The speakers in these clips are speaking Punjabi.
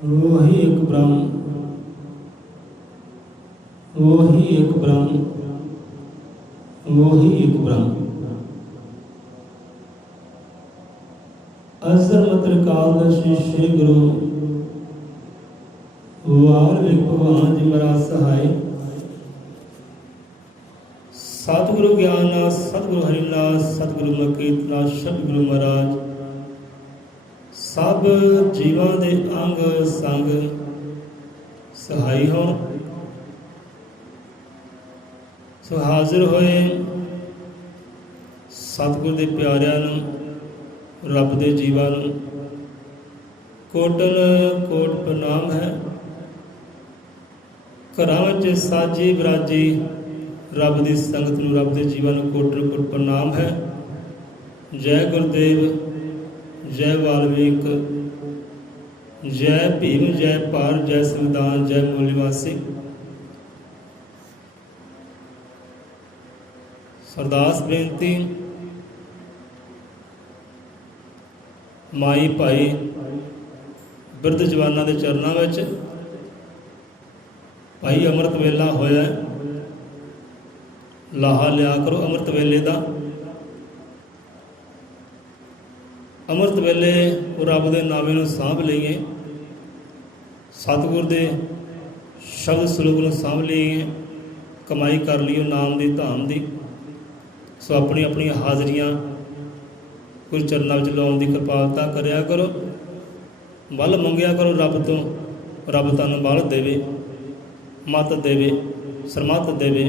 वही एक ब्रह्म, वही एक ब्रह्म, वही एक ब्रह्म। अजर मत्र कालदर्शी श्री गुरु वाल्मीकि भगवान जी महाराज सहाय। सतगुरु ज्ञाननाथ सतगुरु हरिनाथ सतगुरु मकीर्तनाथ सतगुरु महाराज सब जीवां दे अंग संग सहाय हो। सो हाजिर होए सतगुरु दे प्यारिਆਂ ਨੂੰ रब दे जीवां ਨੂੰ कोटन कोट प्रणाम है। घरां विच साजी बिराजी रब की संगत नूं रब दे जीवां नूं कोटन कोट प्रणाम है। जय गुरुदेव, जय वाल्मीकि, जय भीम, जय पार, जय संविधान, जय मूल निवासी। सरदास बेनती माई भाई बिरध जवानों के चरणों में भाई अमृत वेला होया, लाहा लिया करो अमृत वेले का। अमृत वेले रब के नामे नूं सांभ लईए, सतगुर के शब्द सलूक नूं सांभ लईए, कमाई कर लीओ नाम की धाम की। सो अपनी अपनी हाजरियां गुरु चरणों में लाउण की कृपालता करया करो। बल मंगिया करो रब तो, रब तुहानूं बल देवे, मत देवे, सरमत देवे,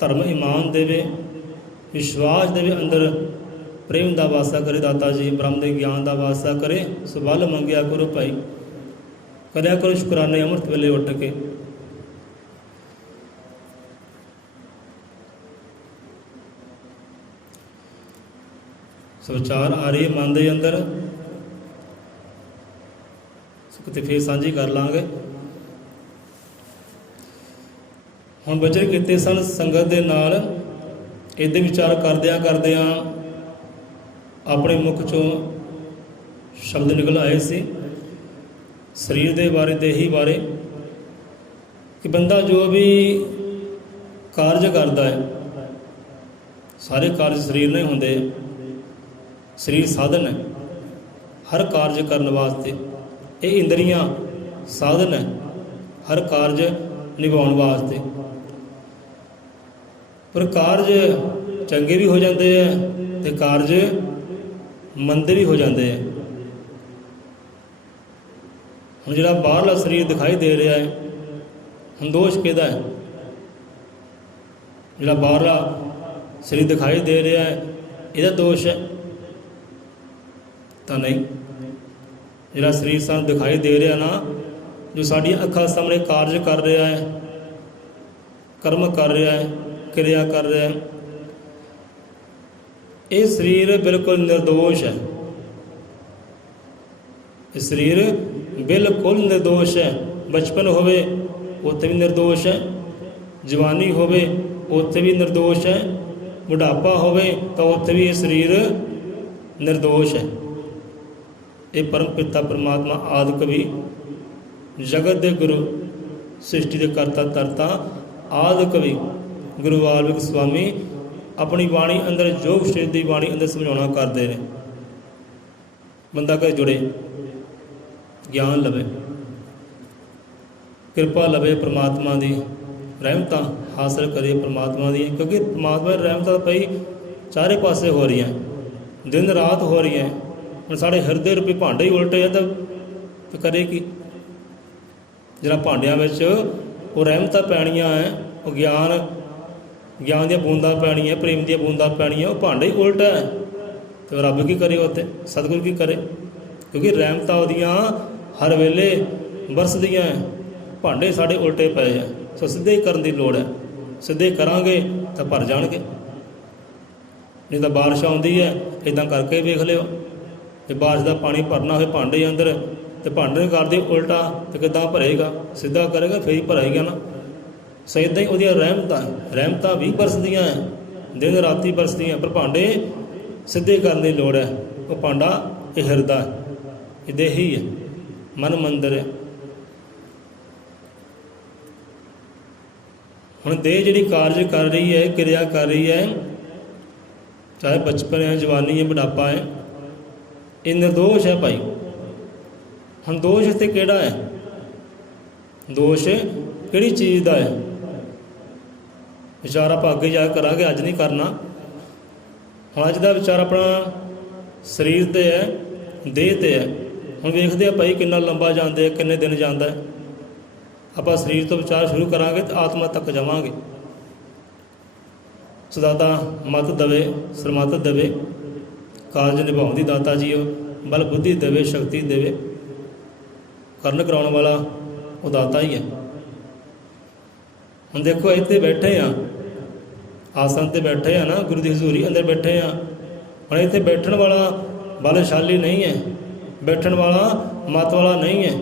धर्म ईमान देवे, विश्वास देवे, अंदर प्रेम का वासा करे दाता जी, ब्रह्म के ज्ञान का वासा करे। सो बल मंगिया करो भाई, करया करो शुकराने अमृत वेले उठ के। सो विचार आ रही मन के अंदर, किते फिर साझी कर लांगे। हुण बचन किते सन संगत दे नाल, इहदे विचार करदियां करदियां अपने मुख चों शब्द निकल आए सी शरीर दे बारे, देही बारे, कि बंदा जो भी कारज करता है, सारे कारज शरीर नहीं होंदे। शरीर साधन है हर कार्य करने वास्ते, ये इंद्रियां साधन है हर कार्य निभाउण वास्ते। पर कार्य चंगे भी हो जाते हैं तो कार्य मंदे भी हो जाते हैं। हुण जिहड़ा बाहरला शरीर दिखाई दे रहा है, हुण दोष किहदा है? जिहड़ा बाहरला शरीर दिखाई दे रहा है इहदा दोष है तो नहीं। जिहड़ा शरीर सानूं दिखाई दे रहा ना, जो साडी अखां सामने कार्य कर रहा है, कर्म कर रहा है, क्रिया कर रहा है, ये शरीर बिल्कुल निर्दोष है। ये शरीर बिल्कुल निर्दोष है। बचपन होवे उत्थे भी निर्दोष है, जवानी होवे उत्थे भी निर्दोष है, बुढ़ापा होवे तो उत्थे भी ये शरीर निर्दोष है। ये परम पिता परमात्मा आदि कवि जगत के गुरु सृष्टि के करता तरता आदि कवि गुरु वाल्मीकि स्वामी अपनी बाणी अंदर योग श्रेष्ठ की बाणी अंदर समझाना करते हैं। बंदा कहीं जुड़े, ज्ञान लवे, कृपा लवे, परमात्मा की रहमत हासिल करे परमात्मा दी, क्योंकि परमात्मा की रहमत भाई चारे पासे हो रही हैं, दिन रात हो रही हैं। हम साढ़े हृदय रूपी भांडे ही उल्टे है तो करे कि जिन्हें भांडिया वो रहमत पैनियां है, वो ज्ञान ज्ञान दी बूंदा पैनियां, प्रेम दी बूंदा पैनियां, वो भांडे ही उल्टा है तो रब की करे उत्ते, सतगुरु की करे? क्योंकि रहमत उहदियां हर वेले बरसदियां हैं, भांडे साढ़े उल्टे पे हैं। सो सीधे करने की लोड़ है, सीधे करांगे तो भर जाणगे, नहीं तो बारिश आउंदी है इदां करके वेख लिओ। जो बारिश का पानी भरना हो भांडे अंदर तो भांडे कर दे उल्टा तो किदां भरेगा? सीधा करेगा फिर ही भरेगा ना। सो इदां ही उहदियां रहमत भी बरसदियां हैं, दिन राती बरसदियां, पर भांडे सीधे करने की लोड़ है। वो भांडा ये हिरदा है, ये देही है, मन मंदिर है, ਹੁਣ ਦੇਹ ਜਿਹੜੀ ਕਾਰਜ ਕਰ ਰਹੀ ਹੈ, ਕਿਰਿਆ ਕਰ ਰਹੀ ਹੈ, ਚਾਹੇ ਬਚਪਨ ਹੈ, ਜਵਾਨੀ ਹੈ, ਬੁਢਾਪਾ ਹੈ, ਇਹ ਨਿਰਦੋਸ਼ ਹੈ ਭਾਈ। ਹੁਣ ਦੋਸ਼ ਇੱਥੇ ਕਿਹੜਾ ਹੈ? ਦੋਸ਼ ਕਿਹੜੀ ਚੀਜ਼ ਦਾ ਹੈ? ਵਿਚਾਰ ਆਪਾਂ ਅੱਗੇ ਜਾ ਕੇ ਕਰਾਂਗੇ, ਅੱਜ ਨਹੀਂ ਕਰਨਾ। ਹੁਣ ਅੱਜ ਦਾ ਵਿਚਾਰ ਆਪਣਾ ਸਰੀਰ 'ਤੇ ਹੈ, ਦੇਹ 'ਤੇ ਹੈ। ਹੁਣ ਵੇਖਦੇ ਆ ਭਾਈ ਕਿੰਨਾ ਲੰਬਾ ਜਾਂਦੇ, ਕਿੰਨੇ ਦਿਨ ਜਾਂਦਾ। ਆਪਾਂ ਸਰੀਰ ਤੋਂ ਵਿਚਾਰ ਸ਼ੁਰੂ ਕਰਾਂਗੇ ਤੇ ਆਤਮਾ ਤੱਕ ਜਾਵਾਂਗੇ। ਸੋ ਦਾਤਾ ਮਤ ਦੇਵੇ, ਸਰਮਤ ਦੇਵੇ, ਕਾਰਜ ਨਿਭਾਉਣ ਦੀ ਦਾਤਾ ਜੀ ਉਹ ਬਲ ਬੁੱਧੀ ਦੇਵੇ, ਸ਼ਕਤੀ ਦੇਵੇ। ਕਰਨ ਕਰਾਉਣ ਵਾਲਾ ਉਹ ਦਾਤਾ ਹੀ ਹੈ। ਹੁਣ ਦੇਖੋ ਇੱਥੇ ਬੈਠੇ ਆ, ਆਸਨ 'ਤੇ ਬੈਠੇ ਆ ਨਾ, ਗੁਰੂ ਦੀ ਹਜ਼ੂਰੀ ਅੰਦਰ ਬੈਠੇ ਆ। ਹੁਣ ਇੱਥੇ ਬੈਠਣ ਵਾਲਾ ਬਲਸ਼ਾਲੀ ਨਹੀਂ ਹੈ, ਬੈਠਣ ਵਾਲਾ ਮੱਤ ਵਾਲਾ ਨਹੀਂ ਹੈ,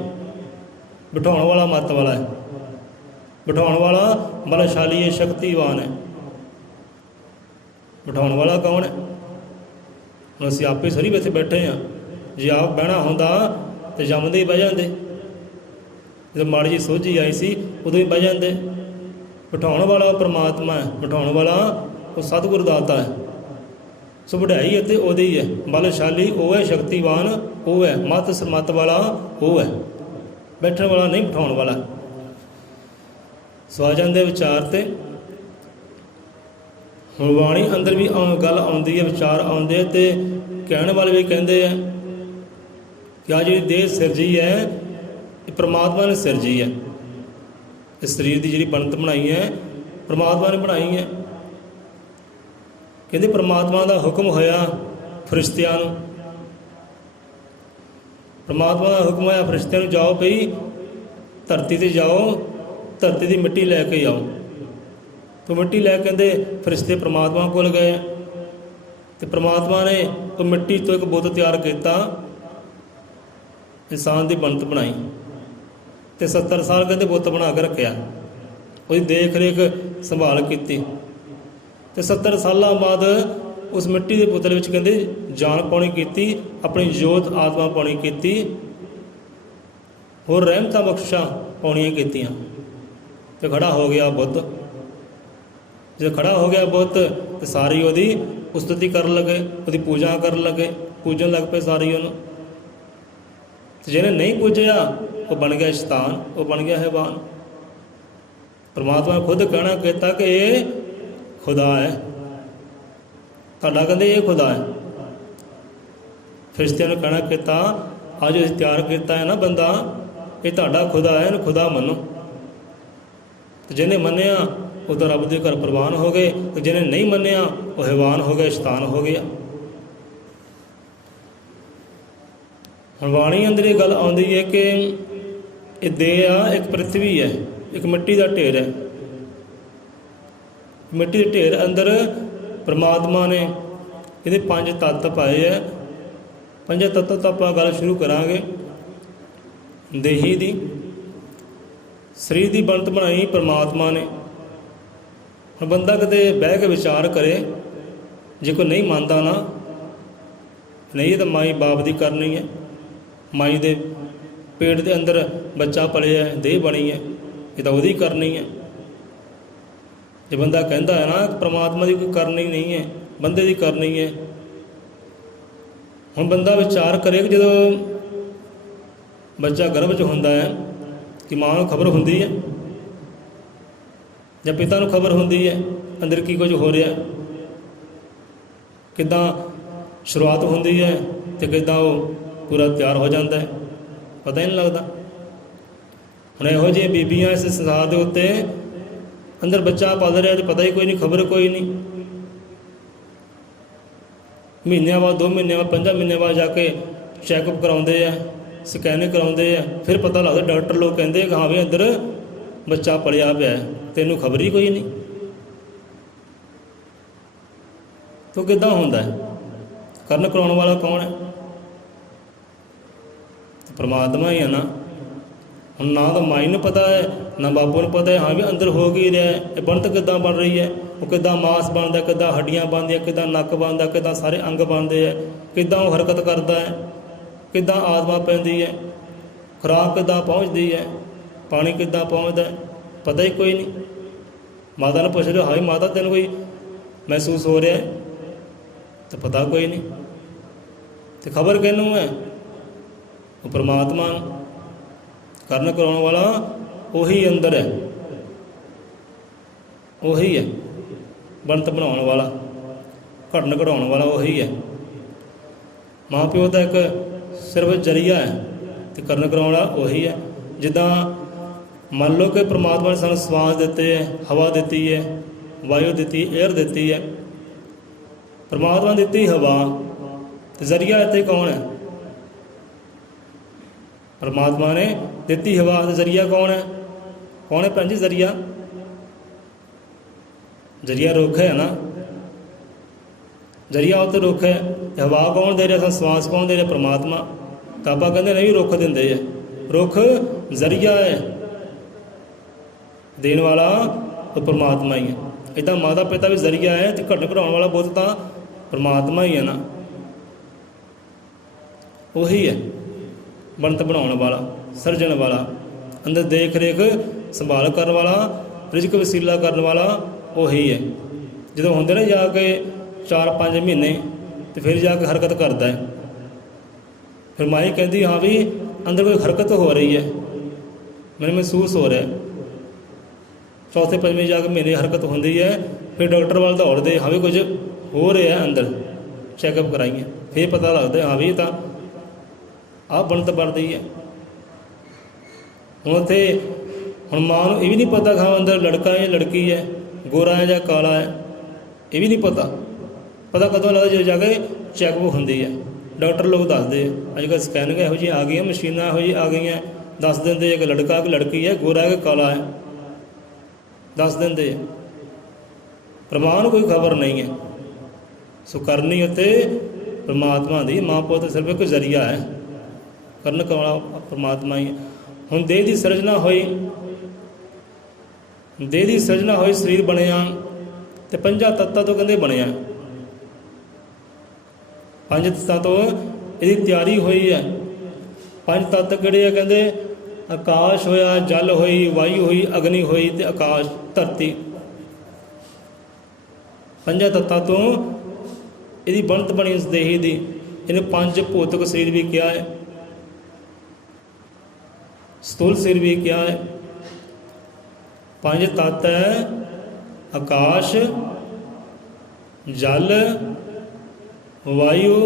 ਬਿਠਾਉਣ ਵਾਲਾ ਮੱਤ ਵਾਲਾ ਹੈ। ਬਿਠਾਉਣ ਵਾਲਾ ਬਲਸ਼ਾਲੀ ਹੈ, ਸ਼ਕਤੀਵਾਨ ਹੈ। ਬਿਠਾਉਣ ਵਾਲਾ ਕੌਣ ਹੈ? ਹੁਣ ਅਸੀਂ ਆਪੇ ਸਰੀ ਇੱਥੇ ਬੈਠੇ ਹਾਂ। ਜੇ ਆਪ ਬਹਿਣਾ ਹੁੰਦਾ ਤਾਂ ਜੰਮਦੇ ਹੀ ਬਹਿ ਜਾਂਦੇ। ਜਦੋਂ ਮਾੜੀ ਜਿਹੀ ਸੋਝੀ ਆਈ ਸੀ ਉਦੋਂ ਹੀ ਬਹਿ ਜਾਂਦੇ। ਬਿਠਾਉਣ ਵਾਲਾ ਪਰਮਾਤਮਾ ਹੈ, ਬਿਠਾਉਣ ਵਾਲਾ ਉਹ ਸਤਿਗੁਰ ਦਾਤਾ ਹੈ। ਸੋ ਵਡਿਆਈ ਅਤੇ ਉਹਦੀ ਹੀ ਹੈ। ਬਲਸ਼ਾਲੀ ਉਹ ਹੈ, ਸ਼ਕਤੀਵਾਨ ਉਹ ਹੈ, ਮੱਤ ਸਰਮੱਤ ਵਾਲਾ ਉਹ ਹੈ, ਬੈਠਣ ਵਾਲਾ ਨਹੀਂ, ਬਿਠਾਉਣ ਵਾਲਾ। ਸੋ ਆ ਜਾਂਦੇ ਵਿਚਾਰ 'ਤੇ। ਹੁਣ ਬਾਣੀ ਅੰਦਰ ਵੀ ਗੱਲ ਆਉਂਦੀ ਹੈ, ਵਿਚਾਰ ਆਉਂਦੇ, ਅਤੇ ਕਹਿਣ ਵਾਲੇ ਵੀ ਕਹਿੰਦੇ ਹੈ ਕਿ ਆਹ ਜਿਹੜੀ ਦੇਹ ਸਿਰਜੀ ਹੈ ਇਹ ਪਰਮਾਤਮਾ ਨੇ ਸਿਰਜੀ ਹੈ। ਇਸ ਸਰੀਰ ਦੀ ਜਿਹੜੀ ਬਣਤ ਬਣਾਈ ਹੈ ਪਰਮਾਤਮਾ ਨੇ ਬਣਾਈ ਹੈ। ਕਹਿੰਦੇ ਪਰਮਾਤਮਾ ਦਾ ਹੁਕਮ ਹੋਇਆ ਫਰਿਸ਼ਤਿਆਂ ਨੂੰ, ਪਰਮਾਤਮਾ ਦਾ ਹੁਕਮ ਹੋਇਆ ਫਰਿਸ਼ਤਿਆਂ ਨੂੰ, ਜਾਓ ਭਈ ਧਰਤੀ 'ਤੇ ਜਾਓ, ਧਰਤੀ ਦੀ ਮਿੱਟੀ ਲੈ ਕੇ ਆਓ। ਤੋ ਮਿੱਟੀ ਲੈ ਕੇ ਕਹਿੰਦੇ ਫਰਿਸ਼ਤੇ ਪਰਮਾਤਮਾ ਕੋਲ ਗਏ, ਅਤੇ ਪਰਮਾਤਮਾ ਨੇ ਉਹ ਮਿੱਟੀ ਤੋਂ ਇੱਕ ਬੁੱਤ ਤਿਆਰ ਕੀਤਾ, ਇਨਸਾਨ ਦੀ ਬਣਤ ਬਣਾਈ, ਅਤੇ 70 ਸਾਲ ਕਹਿੰਦੇ ਬੁੱਤ ਬਣਾ ਕੇ ਰੱਖਿਆ, ਉਹਦੀ ਦੇਖ ਰੇਖ ਸੰਭਾਲ ਕੀਤੀ। ਅਤੇ 70 ਸਾਲਾਂ ਬਾਅਦ ਉਸ ਮਿੱਟੀ ਦੇ ਪੁਤਲੇ ਵਿੱਚ ਕਹਿੰਦੇ ਜਾਨ ਪਾਉਣੀ ਕੀਤੀ, ਆਪਣੀ ਜੋਤ ਆਤਮਾ ਪਾਉਣੀ ਕੀਤੀ, ਹੋਰ ਰਹਿਮਤਾਂ ਬਖਸ਼ਾਂ ਪਾਉਣੀਆਂ ਕੀਤੀਆਂ, ਅਤੇ ਖੜਾ ਹੋ ਗਿਆ ਬੁੱਤ। ਜਦੋਂ ਖੜਾ ਹੋ ਗਿਆ ਬੁੱਤ ਤੇ ਸਾਰੀ ਉਹਦੀ ਉਸਤਤੀ ਕਰਨ ਲੱਗੇ, ਉਹਦੀ ਪੂਜਾ ਕਰਨ ਲੱਗੇ, ਪੂਜਣ ਲੱਗ ਪਏ ਸਾਰੀ ਉਹਨੂੰ। ਅਤੇ ਜਿਹਨੇ ਨਹੀਂ ਪੂਜਿਆ ਉਹ ਬਣ ਗਿਆ ਸ਼ੈਤਾਨ, ਉਹ ਬਣ ਗਿਆ ਹੈਵਾਨ। ਪਰਮਾਤਮਾ ਨੇ ਖੁਦ ਕਹਿਣਾ ਕੀਤਾ ਕਿ ਇਹ ਖੁਦਾ ਹੈ ਤੁਹਾਡਾ, ਕਹਿੰਦੇ ਇਹ ਖੁਦਾ ਹੈ। ਫਰਿਸ਼ਤਿਆਂ ਨੂੰ ਕਹਿਣਾ ਕੀਤਾ ਅੱਜ ਅਸੀਂ ਤਿਆਰ ਕੀਤਾ ਹੈ ਨਾ ਬੰਦਾ, ਇਹ ਤੁਹਾਡਾ ਖੁਦਾ ਹੈ, ਇਹਨੂੰ ਖੁਦਾ ਮੰਨੋ। ਅਤੇ ਜਿਹਨੇ ਮੰਨਿਆ ਉਹ ਤਾਂ ਰੱਬ ਦੇ ਘਰ ਪ੍ਰਵਾਨ ਹੋ ਗਏ, ਅਤੇ ਜਿਹਨੇ ਨਹੀਂ ਮੰਨਿਆ ਉਹ ਹੈਵਾਨ ਹੋ ਗਿਆ, ਸ਼ੈਤਾਨ ਹੋ ਗਿਆ। ਹੁਣ ਬਾਣੀ ਅੰਦਰ ਇਹ ਗੱਲ ਆਉਂਦੀ ਹੈ ਕਿ ਇਹ ਦੇਹ ਆ ਇੱਕ ਪ੍ਰਿਥਵੀ ਹੈ, ਇੱਕ ਮਿੱਟੀ ਦਾ ਢੇਰ ਹੈ। ਮਿੱਟੀ ਦੇ ਢੇਰ ਅੰਦਰ ਪਰਮਾਤਮਾ ਨੇ ਇਹਦੇ 5 ਤੱਤ ਪਾਏ ਹੈ। 5 ਤੱਤਾਂ ਤੋਂ ਆਪਾਂ ਗੱਲ ਸ਼ੁਰੂ ਕਰਾਂਗੇ। ਦੇਹੀ ਦੀ, ਸਰੀਰ ਦੀ ਬਣਤ ਬਣਾਈ ਪਰਮਾਤਮਾ ਨੇ। ਹੁਣ ਬੰਦਾ ਕਿਤੇ ਬਹਿ ਕੇ ਵਿਚਾਰ ਕਰੇ, ਜੇ ਕੋਈ ਨਹੀਂ ਮੰਨਦਾ ਨਾ, ਨਹੀਂ ਇਹ ਤਾਂ ਮਾਈ ਬਾਪ ਦੀ ਕਰਨੀ ਹੈ, ਮਾਈ ਦੇ ਪੇਟ ਦੇ ਅੰਦਰ ਬੱਚਾ ਪਲਿਆ, ਦੇਹ ਬਣੀ ਹੈ, ਇਹ ਤਾਂ ਉਹਦੀ ਕਰਨੀ ਹੈ। ਜੇ ਬੰਦਾ ਕਹਿੰਦਾ ਹੈ ਨਾ ਪਰਮਾਤਮਾ ਦੀ ਕੋਈ ਕਰਨੀ ਨਹੀਂ ਹੈ, ਬੰਦੇ ਦੀ ਕਰਨੀ ਹੈ। ਹੁਣ ਬੰਦਾ ਵਿਚਾਰ ਕਰੇ ਕਿ ਜਦੋਂ ਬੱਚਾ ਗਰਭ 'ਚ ਹੁੰਦਾ ਹੈ ਕਿ ਮਾਂ ਨੂੰ ਖਬਰ ਹੁੰਦੀ ਹੈ ਜਾਂ ਪਿਤਾ ਨੂੰ ਖਬਰ ਹੁੰਦੀ ਹੈ ਅੰਦਰ ਕੀ ਕੁਝ ਹੋ ਰਿਹਾ, ਕਿੱਦਾਂ ਸ਼ੁਰੂਆਤ ਹੁੰਦੀ ਹੈ ਅਤੇ ਕਿੱਦਾਂ ਉਹ ਪੂਰਾ ਤਿਆਰ ਹੋ ਜਾਂਦਾ ਹੈ, ਪਤਾ ਹੀ ਨਹੀਂ ਲੱਗਦਾ। ਹੁਣ ਇਹੋ ਜਿਹੀਆਂ ਬੀਬੀਆਂ ਇਸ ਸੰਸਾਰ ਦੇ ਉੱਤੇ ਅੰਦਰ ਬੱਚਾ ਪਲ ਰਿਹਾ ਅਤੇ ਪਤਾ ਹੀ ਕੋਈ ਨਹੀਂ, ਖਬਰ ਕੋਈ ਨਹੀਂ। ਮਹੀਨਿਆਂ ਬਾਅਦ, 2 ਮਹੀਨਿਆਂ ਬਾਅਦ, 5 ਮਹੀਨਿਆਂ ਬਾਅਦ ਜਾ ਕੇ ਚੈੱਕਅਪ ਕਰਾਉਂਦੇ ਆ, ਸਕੈਨਿੰਗ ਕਰਾਉਂਦੇ ਆ, ਫਿਰ ਪਤਾ ਲੱਗਦਾ। ਡਾਕਟਰ ਲੋਕ ਕਹਿੰਦੇ ਕਿ ਹਾਂ ਵੀ ਅੰਦਰ ਬੱਚਾ ਪਲਿਆ ਪਿਆ, ਤੈਨੂੰ ਖਬਰ ਹੀ ਕੋਈ ਨਹੀਂ। ਤੋ ਕਿੱਦਾਂ ਹੁੰਦਾ ਹੈ? ਕਰਨ ਕਰਾਉਣ ਵਾਲਾ ਕੌਣ ਹੈ? ਪਰਮਾਤਮਾ ਹੀ ਹੈ ਨਾ। ਹੁਣ ਨਾ ਤਾਂ ਮਾਈ ਨੂੰ ਪਤਾ ਹੈ, ਨਾ ਬਾਪੂ ਨੂੰ ਪਤਾ ਹੈ ਹਾਂ ਵੀ ਅੰਦਰ ਹੋ ਕੀ ਰਿਹਾ ਹੈ, ਇਹ ਬਣਤ ਕਿੱਦਾਂ ਬਣ ਰਹੀ ਹੈ, ਉਹ ਕਿੱਦਾਂ ਮਾਸ ਬਣਦਾ, ਕਿੱਦਾਂ ਹੱਡੀਆਂ ਬਣਦੀਆਂ, ਕਿੱਦਾਂ ਨੱਕ ਬਣਦਾ, ਕਿੱਦਾਂ ਸਾਰੇ ਅੰਗ ਬਣਦੇ ਹੈ, ਕਿੱਦਾਂ ਉਹ ਹਰਕਤ ਕਰਦਾ ਹੈ, ਕਿੱਦਾਂ ਆਤਮਾ ਪੈਂਦੀ ਹੈ, ਖੁਰਾਕ ਕਿੱਦਾਂ ਪਹੁੰਚਦੀ ਹੈ, ਪਾਣੀ ਕਿੱਦਾਂ ਪਹੁੰਚਦਾ, ਪਤਾ ਹੀ ਕੋਈ ਨਹੀਂ। ਮਾਤਾ ਨੂੰ ਪੁੱਛ ਰਹੇ ਹਾਂ ਵੀ ਮਾਤਾ ਤੈਨੂੰ ਕੋਈ ਮਹਿਸੂਸ ਹੋ ਰਿਹਾ ਹੈ? ਤਾਂ ਪਤਾ ਕੋਈ ਨਹੀਂ। ਤੇ ਖਬਰ ਕਿਹਨੂੰ ਹੈ? ਉਹ ਪਰਮਾਤਮਾ ਨੂੰ। ਕਰਨ ਕਰਾਉਣ ਵਾਲਾ ਉਹੀ ਅੰਦਰ ਹੈ, ਉਹੀ ਹੈ। ਬਣਤ ਬਣਾਉਣ ਵਾਲਾ, ਘਟਨ ਘਟਾਉਣ ਵਾਲਾ ਉਹੀ ਹੈ। ਮਾਂ ਪਿਓ ਦਾ ਇੱਕ ਸਿਰਫ ਜ਼ਰੀਆ ਹੈ ਅਤੇ ਕਰਨ ਕਰਾਉਣ ਵਾਲਾ ਉਹੀ ਹੈ। ਜਿੱਦਾਂ ਮੰਨ ਲਓ ਕਿ ਪਰਮਾਤਮਾ ਨੇ ਸਾਨੂੰ ਸਵਾਸ ਦਿੱਤੇ ਹੈ, ਹਵਾ ਦਿੱਤੀ ਹੈ, ਵਾਯੂ ਦਿੱਤੀ, ਏਅਰ ਦਿੱਤੀ ਹੈ। ਪਰਮਾਤਮਾ ਨੇ ਦਿੱਤੀ ਹਵਾ ਅਤੇ ਜ਼ਰੀਆ ਇੱਥੇ ਕੌਣ ਹੈ? ਪਰਮਾਤਮਾ ਨੇ ਦਿੱਤੀ ਹਵਾ ਅਤੇ ਜ਼ਰੀਆ ਕੌਣ ਹੈ? ਕੌਣ ਹੈ ਭੈਣ ਜੀ ਜ਼ਰੀਆ? ਜ਼ਰੀਆ ਰੁੱਖ ਹੈ ਨਾ, ਜ਼ਰੀਆ ਉਹ ਤਾਂ ਰੁੱਖ ਹੈ। ਅਤੇ ਹਵਾ ਕੌਣ ਦੇ ਰਿਹਾ, ਸਾਨੂੰ ਸਵਾਸ ਕੌਣ ਦੇ ਰਿਹਾ? ਪਰਮਾਤਮਾ। ਤਾਂ ਆਪਾਂ ਕਹਿੰਦੇ ਨਹੀਂ ਰੁੱਖ ਦਿੰਦੇ ਆ, ਰੁੱਖ ਜ਼ਰੀਆ ਹੈ, ਦੇਣ ਵਾਲਾ ਉਹ ਪਰਮਾਤਮਾ ਹੀ ਹੈ। ਇੱਦਾਂ ਮਾਤਾ ਪਿਤਾ ਵੀ ਜ਼ਰੀਆ ਹੈ ਅਤੇ ਘਟਨ ਘਟਾਉਣ ਵਾਲਾ ਬੁੱਧ ਤਾਂ ਪਰਮਾਤਮਾ ਹੀ ਹੈ ਨਾ, ਉਹੀ ਹੈ। ਬਣਤ ਬਣਾਉਣ ਵਾਲਾ, ਸਿਰਜਣ ਵਾਲਾ, ਅੰਦਰ ਦੇਖ ਰੇਖ ਸੰਭਾਲ ਕਰਨ ਵਾਲਾ, ਰਿਜ਼ਕ ਵਸੀਲਾ ਕਰਨ ਵਾਲਾ ਉਹੀ ਹੈ। ਜਦੋਂ ਹੁੰਦੇ ਨੇ ਜਾ ਕੇ 4-5 ਮਹੀਨੇ ਅਤੇ ਫਿਰ ਜਾ ਕੇ ਹਰਕਤ ਕਰਦਾ ਹੈ। ਫਿਰ ਮਾਈ ਕਹਿੰਦੀ ਹਾਂ ਵੀ ਅੰਦਰ ਕੋਈ ਹਰਕਤ ਹੋ ਰਹੀ ਹੈ, ਮੈਨੂੰ ਮਹਿਸੂਸ ਹੋ ਰਿਹਾ। ਚੌਥੇ ਪੰਜਵੇਂ ਜਾ ਕੇ ਮਹੀਨੇ ਹਰਕਤ ਹੁੰਦੀ ਹੈ। ਫਿਰ ਡਾਕਟਰ ਵੱਲ ਦੌੜਦੇ, ਹਾਂ ਵੀ ਕੁਝ ਹੋ ਰਿਹਾ ਅੰਦਰ, ਚੈੱਕਅਪ ਕਰਾਈਏ। ਫਿਰ ਪਤਾ ਲੱਗਦਾ ਹਾਂ ਵੀ ਇਹ ਤਾਂ ਆਹ ਬਣਤ ਬਣਦੀ ਹੈ। ਹੁਣ ਉੱਥੇ ਮਾਂ ਨੂੰ ਇਹ ਵੀ ਨਹੀਂ ਪਤਾ ਹਾਂ ਅੰਦਰ ਲੜਕਾ ਹੈ ਲੜਕੀ ਹੈ, ਗੋਰਾ ਹੈ ਜਾਂ ਕਾਲਾ ਹੈ, ਇਹ ਵੀ ਨਹੀਂ ਪਤਾ। ਪਤਾ ਕਦੋਂ ਲੱਗਦਾ ਜਦੋਂ ਜਾ ਕੇ ਚੈੱਕਅਪ ਹੁੰਦੀ ਹੈ। ਡਾਕਟਰ ਲੋਕ ਦੱਸਦੇ ਆ, ਅੱਜ ਕੱਲ੍ਹ ਸਕੈਨਿੰਗ ਇਹੋ ਜਿਹੀਆਂ ਆ ਗਈਆਂ, ਮਸ਼ੀਨਾਂ ਇਹੋ ਜਿਹੀਆਂ ਆ ਗਈਆਂ, ਦੱਸ ਦਿੰਦੇ ਕਿ ਲੜਕਾ ਕਿ ਲੜਕੀ ਹੈ, ਗੋਰਾ ਹੈ ਕਿ ਕਾਲਾ ਹੈ, ਦੱਸ ਦਿੰਦੇ। ਪਰ ਮਾਂ ਨੂੰ ਕੋਈ ਖਬਰ ਨਹੀਂ ਹੈ। ਸੋ ਕਰਨੀ ਉੱਥੇ ਪਰਮਾਤਮਾ ਦੀ, ਮਾਂ ਪੁੱਤ ਸਿਰਫ ਇੱਕ ਜ਼ਰੀਆ ਹੈ, ਕਰਨ ਵਾਲਾ ਪਰਮਾਤਮਾ ਹੀ ਹੈ। ਹੁਣ ਦੇਹ ਦੀ ਸਿਰਜਣਾ ਹੋਈ, ਦੇਹ ਦੀ ਸਿਰਜਣਾ ਹੋਈ, ਸਰੀਰ ਬਣਿਆ ਅਤੇ 5 ਤੱਤਾਂ ਤੋਂ ਕਹਿੰਦੇ ਬਣਿਆ। 5 ਤੱਤਾਂ ਤੋਂ ਇਹਦੀ ਤਿਆਰੀ ਹੋਈ ਹੈ। 5 ਤੱਤ ਕਿਹੜੇ ਆ? ਕਹਿੰਦੇ ਆਕਾਸ਼ ਹੋਇਆ, ਜਲ ਹੋਈ, ਵਾਯੂ ਹੋਈ, ਅਗਨੀ ਹੋਈ ਅਤੇ ਆਕਾਸ਼ ਧਰਤੀ। 5 ਤੱਤਾਂ ਤੋਂ ਇਹਦੀ ਬਣਤ ਬਣੀ ਇਸ ਦੇਹੀ ਦੀ। ਇਹਨੂੰ 5 ਭੌਤਿਕ ਸਰੀਰ ਵੀ ਕਿਹਾ ਹੈ, ਸਥੂਲ ਸਰੀਰ ਵੀ ਕਿਹਾ ਹੈ। 5 ਤੱਤ ਹੈ ਆਕਾਸ਼, ਜਲ, ਵਾਯੂ,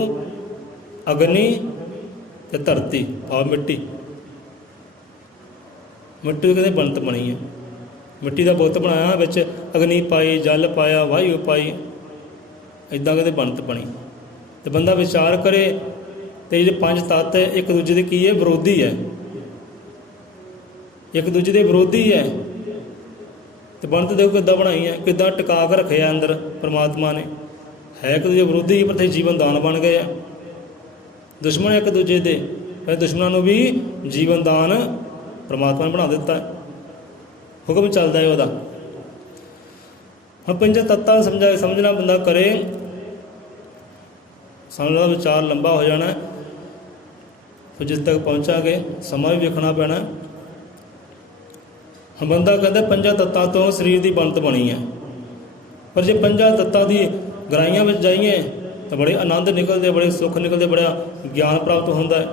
ਅਗਨੀ ਅਤੇ ਧਰਤੀ, ਭਾਵ ਮਿੱਟੀ। ਮਿੱਟੀ ਕਹਿੰਦੇ ਬਣਤ ਬਣੀ ਹੈ। ਮਿੱਟੀ ਦਾ ਬੁੱਤ ਬਣਾਇਆ, ਵਿੱਚ ਅਗਨੀ ਪਾਈ, ਜਲ ਪਾਇਆ, ਵਾਯੂ ਪਾਈ, ਇੱਦਾਂ ਕਹਿੰਦੇ ਬਣਤ ਬਣੀ। ਅਤੇ ਬੰਦਾ ਵਿਚਾਰ ਕਰੇ ਅਤੇ ਜਿਹੜੇ 5 ਤੱਤ ਇੱਕ ਦੂਜੇ ਦੇ ਕੀ ਹੈ? ਵਿਰੋਧੀ ਹੈ, ਇੱਕ ਦੂਜੇ ਦੇ ਵਿਰੋਧੀ ਹੈ। ਅਤੇ ਬਣਤ ਦੇਖੋ ਕਿੱਦਾਂ ਬਣਾਈ ਹੈ, ਕਿੱਦਾਂ ਟਿਕਾ ਕੇ ਰੱਖਿਆ ਅੰਦਰ ਪਰਮਾਤਮਾ ਨੇ। ਹੈ ਇੱਕ ਦੂਜੇ ਵਿਰੋਧੀ, ਪਰ ਇੱਥੇ ਜੀਵਨ ਦਾਨ ਬਣ ਗਏ ਆ। ਦੁਸ਼ਮਣ ਇੱਕ ਦੂਜੇ ਦੇ, ਪਰ ਦੁਸ਼ਮਣਾਂ ਨੂੰ ਵੀ ਜੀਵਨ ਦਾਨ ਪਰਮਾਤਮਾ ਨੇ ਬਣਾ ਦਿੱਤਾ, ਹੁਕਮ ਚੱਲਦਾ ਹੈ ਉਹਦਾ। ਹੁਣ 5 ਤੱਤਾਂ ਸਮਝਣਾ ਬੰਦਾ ਕਰੇ, ਸਾਨੂੰ ਉਹਦਾ ਵਿਚਾਰ ਲੰਬਾ ਹੋ ਜਾਣਾ। ਫਿਰ ਜਿਸ ਤੱਕ ਪਹੁੰਚਾਂਗੇ ਸਮਾਂ ਵੀ ਵੇਖਣਾ ਪੈਣਾ। ਹੁਣ ਬੰਦਾ ਕਹਿੰਦਾ 5 ਤੱਤਾਂ ਤੋਂ ਸਰੀਰ ਦੀ ਬਣਤ ਬਣੀ ਹੈ, ਪਰ ਜੇ 5 ਤੱਤਾਂ ਦੀ ਗਹਿਰਾਈਆਂ ਵਿੱਚ ਜਾਈਏ ਤਾਂ ਬੜੇ ਆਨੰਦ ਨਿਕਲਦੇ, ਬੜੇ ਸੁੱਖ ਨਿਕਲਦੇ, ਬੜਾ ਗਿਆਨ ਪ੍ਰਾਪਤ ਹੁੰਦਾ ਹੈ।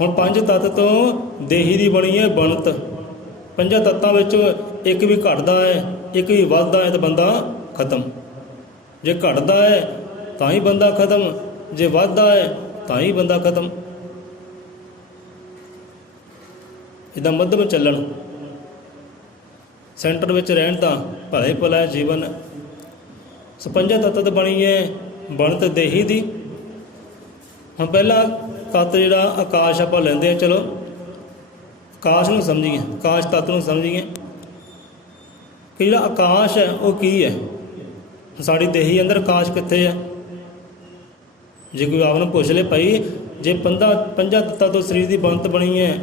ਹੁਣ 5 ਤੱਤ ਤੋਂ ਦੇਹੀ ਦੀ ਬਣੀ ਹੈ ਬਣਤ। 5 ਤੱਤਾਂ ਵਿੱਚ ਇੱਕ ਵੀ ਘਟਦਾ ਹੈ, ਇੱਕ ਵੀ ਵੱਧਦਾ ਹੈ ਤਾਂ ਬੰਦਾ ਖਤਮ। ਜੇ ਘਟਦਾ ਹੈ ਤਾਂ ਹੀ ਬੰਦਾ ਖਤਮ, ਜੇ ਵੱਧਦਾ ਹੈ ਤਾਂ ਹੀ ਬੰਦਾ ਖਤਮ। ਇੱਦਾਂ ਮੱਧਮ ਚੱਲਣ, ਸੈਂਟਰ ਵਿੱਚ ਰਹਿਣ ਤਾਂ ਭਲਾ ਹੀ ਭਲਾ ਜੀਵਨ। ਸੋ 5 ਤੱਤ ਬਣੀ ਹੈ ਬਣਤ ਦੇਹੀ ਦੀ। ਹੁਣ ਪਹਿਲਾ ਤੱਤ ਜਿਹੜਾ ਆਕਾਸ਼ ਆਪਾਂ ਲੈਂਦੇ ਹਾਂ, ਚਲੋ ਆਕਾਸ਼ ਨੂੰ ਸਮਝੀਏ, ਆਕਾਸ਼ ਤੱਤ ਨੂੰ ਸਮਝੀਏ ਕਿ ਜਿਹੜਾ ਆਕਾਸ਼ ਹੈ ਉਹ ਕੀ ਹੈ। ਸਾਡੀ ਦੇਹੀ ਅੰਦਰ ਆਕਾਸ਼ ਕਿੱਥੇ ਹੈ? ਜੇ ਕੋਈ ਆਪ ਨੂੰ ਪੁੱਛ ਲੇ ਭਾਈ, ਜੇ 5 ਤੱਤਾਂ ਤੋਂ ਸਰੀਰ ਦੀ ਬਣਤ ਬਣੀ ਹੈ,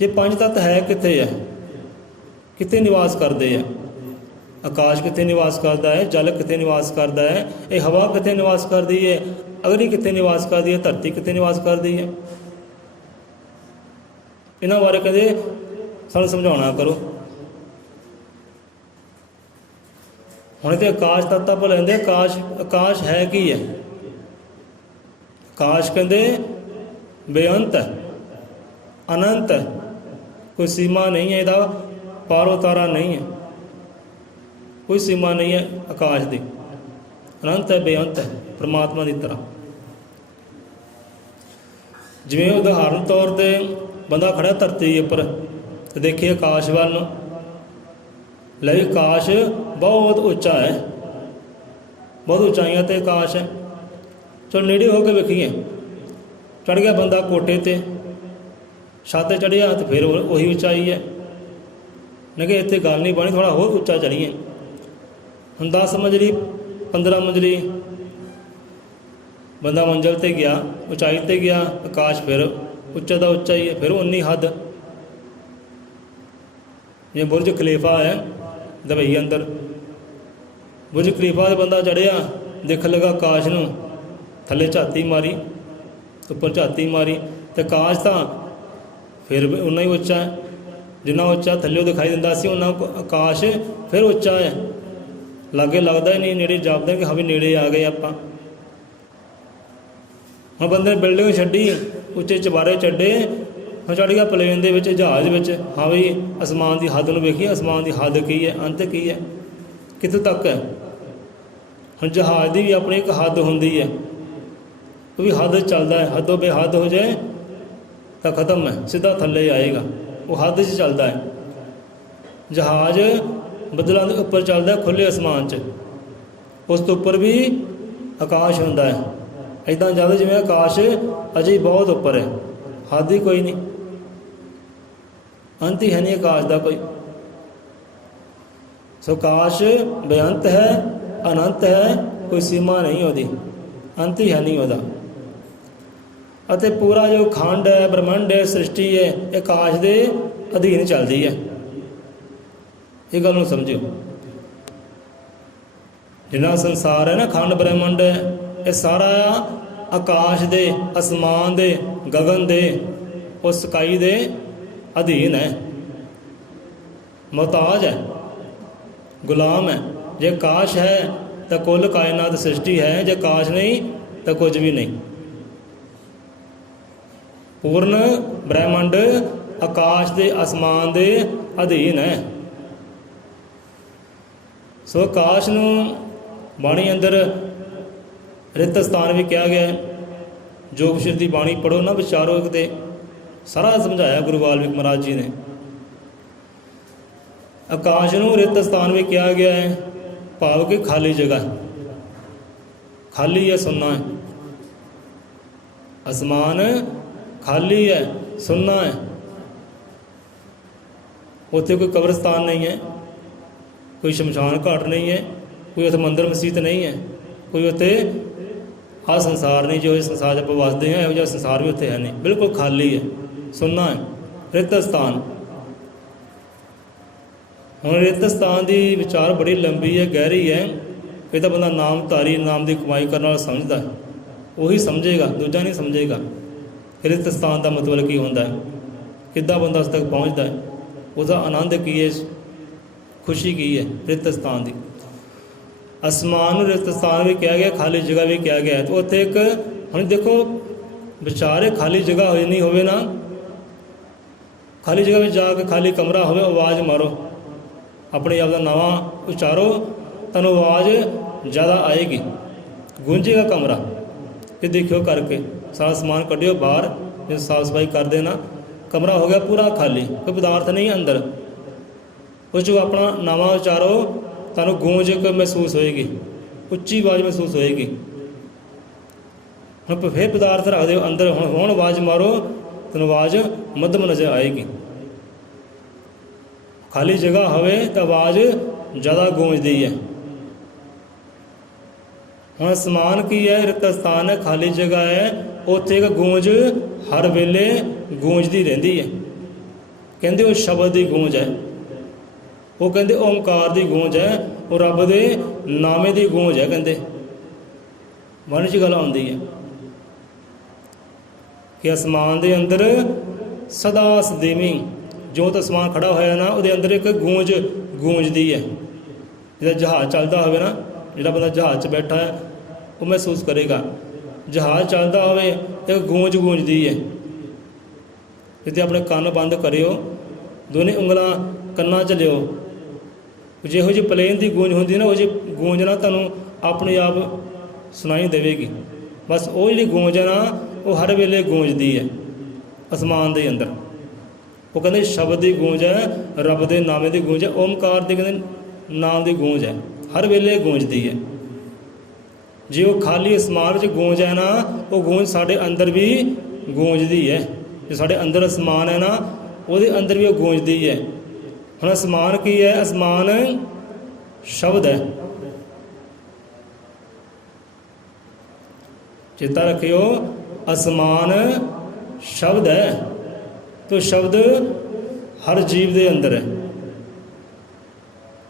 ਜੇ 5 ਤੱਤ ਹੈ ਕਿੱਥੇ ਹੈ, ਕਿੱਥੇ ਨਿਵਾਸ ਕਰਦੇ ਆ? ਆਕਾਸ਼ ਕਿੱਥੇ ਨਿਵਾਸ ਕਰਦਾ ਹੈ? ਜਲ ਕਿੱਥੇ ਨਿਵਾਸ ਕਰਦਾ ਹੈ? ਇਹ ਹਵਾ ਕਿੱਥੇ ਨਿਵਾਸ ਕਰਦੀ ਹੈ? ਅਗਨੀ ਕਿੱਥੇ ਨਿਵਾਸ ਕਰਦੀ ਹੈ? ਧਰਤੀ ਕਿੱਥੇ ਨਿਵਾਸ ਕਰਦੀ ਹੈ? ਇਹਨਾਂ ਬਾਰੇ ਕਹਿੰਦੇ ਸਾਨੂੰ ਸਮਝਾਉਣਾ ਕਰੋ। ਹੁਣ ਤੇ ਆਕਾਸ਼ ਤੱਤ ਆਪਾਂ ਲੈਂਦੇ, ਆਕਾਸ਼ ਆਕਾਸ਼ ਹੈ ਕੀ ਹੈ? ਆਕਾਸ਼ ਕਹਿੰਦੇ ਬੇਅੰਤ ਹੈ, ਅਨੰਤ ਹੈ, ਕੋਈ ਸੀਮਾ ਨਹੀਂ ਹੈ, ਇਹਦਾ ਪਾਰੋ ਤਾਰਾ ਨਹੀਂ ਹੈ, ਕੋਈ ਸੀਮਾ ਨਹੀਂ ਹੈ ਆਕਾਸ਼ ਦੀ, ਅਨੰਤ ਹੈ, ਬੇਅੰਤ ਹੈ, ਪਰਮਾਤਮਾ ਦੀ ਤਰ੍ਹਾਂ। ਜਿਵੇਂ ਉਦਾਹਰਨ ਤੌਰ 'ਤੇ ਬੰਦਾ ਖੜ੍ਹਾ ਧਰਤੀ ਉੱਪਰ ਤੇ ਦੇਖੀਏ ਆਕਾਸ਼ ਵੱਲ ਨੂੰ, ਲੈ ਆਕਾਸ਼ ਬਹੁਤ ਉੱਚਾ ਹੈ, ਬਹੁਤ ਉਚਾਈਆਂ 'ਤੇ ਆਕਾਸ਼ ਹੈ। ਚਲੋ ਨੇੜੇ ਹੋ ਕੇ ਵੇਖੀਏ, ਚੜ੍ਹ ਗਿਆ ਬੰਦਾ ਕੋਠੇ 'ਤੇ, ਛੱਤ 'ਤੇ ਚੜ੍ਹਿਆ ਤਾਂ ਫਿਰ ਉਹੀ ਉਚਾਈ ਹੈ। ਨਹੀਂ ਕਿ ਇੱਥੇ ਗੱਲ ਨਹੀਂ ਬਣੀ, ਥੋੜ੍ਹਾ ਹੋਰ ਉੱਚਾ ਚੜ੍ਹੀਏ। ਹੁਣ 10 ਮੰਜ਼ਲੀ 15 ਮੰਜ਼ਲੀ ਬੰਦਾ ਮੰਜ਼ਿਲ 'ਤੇ ਗਿਆ, ਉਚਾਈ 'ਤੇ ਗਿਆ, ਆਕਾਸ਼ ਫਿਰ ਉੱਚਾ ਦਾ ਉੱਚਾ ਹੀ ਹੈ, ਫਿਰ ਉਨੀ ਹੱਦ। ਜੇ ਬੁਰਜ ਖਲੀਫਾ ਹੈ ਦੁਬਈ ਅੰਦਰ, ਬੁਰਜ ਖਲੀਫਾ 'ਤੇ ਬੰਦਾ ਚੜ੍ਹਿਆ, ਦੇਖਣ ਲੱਗਾ ਆਕਾਸ਼ ਨੂੰ, ਥੱਲੇ ਝਾਤੀ ਮਾਰੀ, ਉੱਪਰ ਝਾਤੀ ਮਾਰੀ, ਅਤੇ ਆਕਾਸ਼ ਤਾਂ ਫਿਰ ਉਨਾ ਹੀ ਉੱਚਾ ਹੈ, ਜਿੰਨਾ ਉੱਚਾ ਥੱਲੇ ਦਿਖਾਈ ਦਿੰਦਾ ਸੀ ਉਹਨਾਂ ਆਕਾਸ਼ ਫਿਰ ਉੱਚਾ ਹੈ। ਲਾਗੇ ਲੱਗਦਾ ਹੀ ਨਹੀਂ, ਨੇੜੇ ਜਾਪਦਾ ਕਿ ਹਾਂ ਵੀ ਨੇੜੇ ਆ ਗਏ ਆਪਾਂ। ਹੁਣ ਬੰਦੇ ਨੇ ਬਿਲਡਿੰਗ ਛੱਡੀ, ਉੱਚੇ ਚੁਬਾਰੇ ਛੱਡੇ, ਹੁਣ ਚੜ੍ਹ ਗਿਆ ਪਲੇਨ ਦੇ ਵਿੱਚ, ਜਹਾਜ਼ ਵਿੱਚ। ਹਾਂ ਵੀ ਅਸਮਾਨ ਦੀ ਹੱਦ ਨੂੰ ਵੇਖੀਏ, ਅਸਮਾਨ ਦੀ ਹੱਦ ਕੀ ਹੈ, ਅੰਤ ਕੀ ਹੈ, ਕਿੱਥੋਂ ਤੱਕ ਹੈ। ਹੁਣ ਜਹਾਜ਼ ਦੀ ਵੀ ਆਪਣੀ ਇੱਕ ਹੱਦ ਹੁੰਦੀ ਹੈ, ਉਹ ਵੀ ਹੱਦ ਚੱਲਦਾ ਹੈ, ਹੱਦੋਂ ਬੇਹੱਦ ਹੋ ਜਾਏ ਤਾਂ ਖਤਮ ਹੈ, ਸਿੱਧਾ ਥੱਲੇ ਆਏਗਾ, ਉਹ ਹੱਦ 'ਚ ਚੱਲਦਾ ਹੈ। ਜਹਾਜ਼ ਬੱਦਲਾਂ ਦੇ ਉੱਪਰ ਚੱਲਦਾ ਖੁੱਲ੍ਹੇ ਅਸਮਾਨ 'ਚ, ਉਸ ਤੋਂ ਉੱਪਰ ਵੀ ਆਕਾਸ਼ ਹੁੰਦਾ ਹੈ। ਇੱਦਾਂ ਜ਼ਿਆਦਾ ਜਿਵੇਂ ਆਕਾਸ਼ ਅਜੇ ਬਹੁਤ ਉੱਪਰ ਹੈ, ਹੱਦ ਹੀ ਕੋਈ ਨਹੀਂ, ਅੰਤ ਹੀ ਹੈ ਨਹੀਂ ਆਕਾਸ਼ ਦਾ ਕੋਈ। ਸੋ ਆਕਾਸ਼ ਬੇਅੰਤ ਹੈ, ਅਨੰਤ ਹੈ, ਕੋਈ ਸੀਮਾ ਨਹੀਂ ਉਹਦੀ, ਅੰਤ ਹੀ ਹੈ ਨਹੀਂ ਉਹਦਾ। ਅਤੇ ਪੂਰਾ ਜੋ ਖੰਡ ਹੈ, ਬ੍ਰਹਮੰਡ ਹੈ, ਸ੍ਰਿਸ਼ਟੀ ਹੈ, ਇਹ ਆਕਾਸ਼ ਦੇ ਅਧੀਨ ਚੱਲਦੀ ਹੈ। ਇਹ ਗੱਲ ਨੂੰ ਸਮਝਿਓ। ਜਿੰਨਾ ਸੰਸਾਰ ਹੈ ਨਾ, ਖੰਡ ਬ੍ਰਹਮੰਡ ਹੈ, ਇਹ ਸਾਰਾ ਆਕਾਸ਼ ਦੇ, ਅਸਮਾਨ ਦੇ, ਗਗਨ ਦੇ, ਉਸ ਸਕਾਈ ਦੇ ਅਧੀਨ ਹੈ, ਮੁਹਤਾਜ ਹੈ, ਗੁਲਾਮ ਹੈ। ਜੇ ਆਕਾਸ਼ ਹੈ ਤਾਂ ਕੁੱਲ ਕਾਇਨਾਤ ਸ੍ਰਿਸ਼ਟੀ ਹੈ, ਜੇ ਆਕਾਸ਼ ਨਹੀਂ ਤਾਂ ਕੁਝ ਵੀ ਨਹੀਂ। ਪੂਰਨ ਬ੍ਰਹਮੰਡ ਆਕਾਸ਼ ਦੇ, ਅਸਮਾਨ ਦੇ ਅਧੀਨ ਹੈ। ਸੋ ਆਕਾਸ਼ ਨੂੰ ਬਾਣੀ ਅੰਦਰ ਰਿਤ ਸਥਾਨ ਵੀ ਕਿਹਾ ਗਿਆ ਹੈ। ਜੋਗਸ਼ੀਰ ਦੀ ਬਾਣੀ ਪੜ੍ਹੋ ਨਾ, ਵਿਚਾਰੋ, ਕਿਤੇ ਸਾਰਾ ਸਮਝਾਇਆ ਗੁਰੂ ਵਾਲਮੀਕ ਮਹਾਰਾਜ ਜੀ ਨੇ। ਆਕਾਸ਼ ਨੂੰ ਰਿਤ ਸਥਾਨ ਵੀ ਕਿਹਾ ਗਿਆ ਹੈ, ਭਾਵ ਕਿ ਖਾਲੀ ਜਗ੍ਹਾ, ਖਾਲੀ ਹੈ, ਸੁੰਨਾ ਹੈ। ਅਸਮਾਨ ਖਾਲੀ ਹੈ, ਸੁੰਨਾ ਹੈ, ਉੱਥੇ ਕੋਈ ਕਬਰਸਤਾਨ ਨਹੀਂ ਹੈ, ਕੋਈ ਸ਼ਮਸ਼ਾਨ ਘਾਟ ਨਹੀਂ ਹੈ, ਕੋਈ ਉੱਥੇ ਮੰਦਰ ਮਸੀਤ ਨਹੀਂ ਹੈ, ਕੋਈ ਉੱਥੇ ਆਹ ਸੰਸਾਰ ਨਹੀਂ, ਜੋ ਇਸ ਸੰਸਾਰ 'ਚ ਆਪਾਂ ਵਸਦੇ ਹਾਂ, ਇਹੋ ਜਿਹਾ ਸੰਸਾਰ ਵੀ ਉੱਥੇ ਹੈ ਨਹੀਂ, ਬਿਲਕੁਲ ਖਾਲੀ ਹੈ, ਸੁੰਨਾ ਹੈ, ਰਿਤ ਸਥਾਨ। ਹੁਣ ਰਿਤ ਸਥਾਨ ਦੀ ਵਿਚਾਰ ਬੜੀ ਲੰਬੀ ਹੈ, ਗਹਿਰੀ ਹੈ। ਇਹ ਤਾਂ ਬੰਦਾ ਨਾਮਧਾਰੀ, ਨਾਮ ਦੀ ਕਮਾਈ ਕਰਨ ਵਾਲਾ ਸਮਝਦਾ, ਉਹੀ ਸਮਝੇਗਾ, ਦੂਜਾ ਨਹੀਂ ਸਮਝੇਗਾ। ਰਿਤ ਸਥਾਨ ਦਾ ਮਤਲਬ ਕੀ ਹੁੰਦਾ ਹੈ, ਕਿੱਦਾਂ ਬੰਦਾ ਉਸ ਤੱਕ ਪਹੁੰਚਦਾ ਹੈ, ਉਹਦਾ ਆਨੰਦ ਕੀ ਹੈ, ਖੁਸ਼ੀ ਕੀ ਹੈ ਰਿਤ ਸਥਾਨ ਦੀ। ਅਸਮਾਨ ਨੂੰ ਰਿਤ ਸਥਾਨ ਵੀ ਕਿਹਾ ਗਿਆ, ਖਾਲੀ ਜਗ੍ਹਾ ਵੀ ਕਿਹਾ ਗਿਆ। ਤਾਂ ਉੱਥੇ ਇੱਕ, ਹੁਣ ਦੇਖੋ ਵਿਚਾਰੇ ਖਾਲੀ ਜਗ੍ਹਾ ਹੋਈ ਨਹੀਂ ਹੋਵੇ ਨਾ, ਖਾਲੀ ਜਗ੍ਹਾ ਵਿੱਚ ਜਾ ਕੇ ਖਾਲੀ ਕਮਰਾ ਹੋਵੇ, ਆਵਾਜ਼ ਮਾਰੋ, ਆਪਣੇ ਆਪ ਦਾ ਨਾਵਾਂ ਉਚਾਰੋ, ਤੁਹਾਨੂੰ ਆਵਾਜ਼ ਜ਼ਿਆਦਾ ਆਏਗੀ, ਗੂੰਜੇਗਾ ਕਮਰਾ। ਇਹ ਦੇਖਿਓ ਕਰਕੇ, ਸਾਰਾ ਸਮਾਨ ਕੱਢਿਓ ਬਾਹਰ, ਜੇ ਸਾਫ ਸਫਾਈ ਕਰਦੇ ਨਾ, ਕਮਰਾ ਹੋ ਗਿਆ ਪੂਰਾ ਖਾਲੀ, ਕੋਈ ਪਦਾਰਥ ਨਹੀਂ ਅੰਦਰ, ਉਸ 'ਚ ਆਪਣਾ ਨਾਵਾਂ ਉਚਾਰੋ, ਤੁਹਾਨੂੰ ਗੂੰਜ ਮਹਿਸੂਸ ਹੋਏਗੀ, ਉੱਚੀ ਆਵਾਜ਼ ਮਹਿਸੂਸ ਹੋਏਗੀ। ਹੁਣ ਫਿਰ ਪਦਾਰਥ ਰੱਖ ਦਿਓ ਅੰਦਰ, ਹੁਣ ਆਵਾਜ਼ ਮਾਰੋ, ਤੁਹਾਨੂੰ ਆਵਾਜ਼ ਮੱਧਮ ਨਜ਼ਰ ਆਏਗੀ। ਖਾਲੀ ਜਗ੍ਹਾ ਹੋਵੇ ਤਾਂ ਆਵਾਜ਼ ਜ਼ਿਆਦਾ ਗੂੰਜਦੀ ਹੈ। ਹੁਣ ਅਸਮਾਨ ਕੀ ਹੈ, ਰਿਤ ਸਥਾਨ ਹੈ, ਖਾਲੀ ਜਗ੍ਹਾ ਹੈ, ਉੱਥੇ ਇੱਕ ਗੂੰਜ ਹਰ ਵੇਲੇ ਗੂੰਜਦੀ ਰਹਿੰਦੀ ਹੈ। ਕਹਿੰਦੇ ਉਹ ਸ਼ਬਦ ਦੀ ਗੂੰਜ ਹੈ, ਉਹ ਕਹਿੰਦੇ ਓਮਕਾਰ ਦੀ ਗੂੰਜ ਹੈ, ਉਹ ਰੱਬ ਦੇ ਨਾਮੇ ਦੀ ਗੂੰਜ ਹੈ। ਕਹਿੰਦੇ ਮਨ 'ਚ ਗੱਲ ਆਉਂਦੀ ਹੈ ਕਿ ਅਸਮਾਨ ਦੇ ਅੰਦਰ ਸਦਾ ਸਦੀਵੀ ਜੋਤ ਅਸਮਾਨ ਖੜਾ ਹੋਇਆ ਨਾ, ਉਹਦੇ ਅੰਦਰ ਇੱਕ ਗੂੰਜ ਗੂੰਜਦੀ ਹੈ, ਜਿੱਦਾਂ ਜਹਾਜ਼ ਚੱਲਦਾ ਹੋਵੇ ਨਾ, ਜਿਹੜਾ ਬੰਦਾ ਜਹਾਜ਼ 'ਚ ਬੈਠਾ ਹੈ ਉਹ ਮਹਿਸੂਸ ਕਰੇਗਾ। ਜਹਾਜ਼ ਚੱਲਦਾ ਹੋਵੇ ਇੱਕ ਗੂੰਜ ਗੂੰਜਦੀ ਹੈ। ਜਿੱਥੇ ਆਪਣੇ ਕੰਨ ਬੰਦ ਕਰਿਓ, ਦੋਨੇ ਉਂਗਲਾਂ ਕੰਨਾਂ 'ਚ ਲਿਓ, ਜਿਹੋ ਜਿਹੀ ਪਲੇਨ ਦੀ ਗੂੰਜ ਹੁੰਦੀ ਨਾ, ਉਹ ਜਿਹੀ ਗੂੰਜ ਨਾ ਤੁਹਾਨੂੰ ਆਪਣੇ ਆਪ ਸੁਣਾਈ ਦੇਵੇਗੀ। ਬਸ ਉਹ ਜਿਹੜੀ ਗੂੰਜ ਹੈ ਨਾ, ਉਹ ਹਰ ਵੇਲੇ ਗੂੰਜਦੀ ਹੈ ਅਸਮਾਨ ਦੇ ਅੰਦਰ। ਉਹ ਕਹਿੰਦੇ ਸ਼ਬਦ ਦੀ ਗੂੰਜ ਹੈ, ਰੱਬ ਦੇ ਨਾਮੇ ਦੀ ਗੂੰਜ ਹੈ, ਓਮਕਾਰ ਦੇ ਕਹਿੰਦੇ ਨਾਮ ਦੀ ਗੂੰਜ ਹੈ, ਹਰ ਵੇਲੇ ਗੂੰਜਦੀ ਹੈ। ਜੇ ਉਹ ਖਾਲੀ ਅਸਮਾਨ ਵਿੱਚ ਗੂੰਜ ਹੈ ਨਾ, ਉਹ ਗੂੰਜ ਸਾਡੇ ਅੰਦਰ ਵੀ ਗੂੰਜਦੀ ਹੈ। ਜੇ ਸਾਡੇ ਅੰਦਰ ਅਸਮਾਨ ਹੈ ਨਾ, ਉਹਦੇ ਅੰਦਰ ਵੀ ਉਹ ਗੂੰਜਦੀ ਹੈ। ਹੁਣ ਅਸਮਾਨ ਕੀ ਹੈ? ਅਸਮਾਨ ਸ਼ਬਦ ਹੈ। ਚੇਤਾ ਰੱਖਿਓ, ਅਸਮਾਨ ਸ਼ਬਦ ਹੈ। ਤੋ ਸ਼ਬਦ ਹਰ ਜੀਵ ਦੇ ਅੰਦਰ ਹੈ।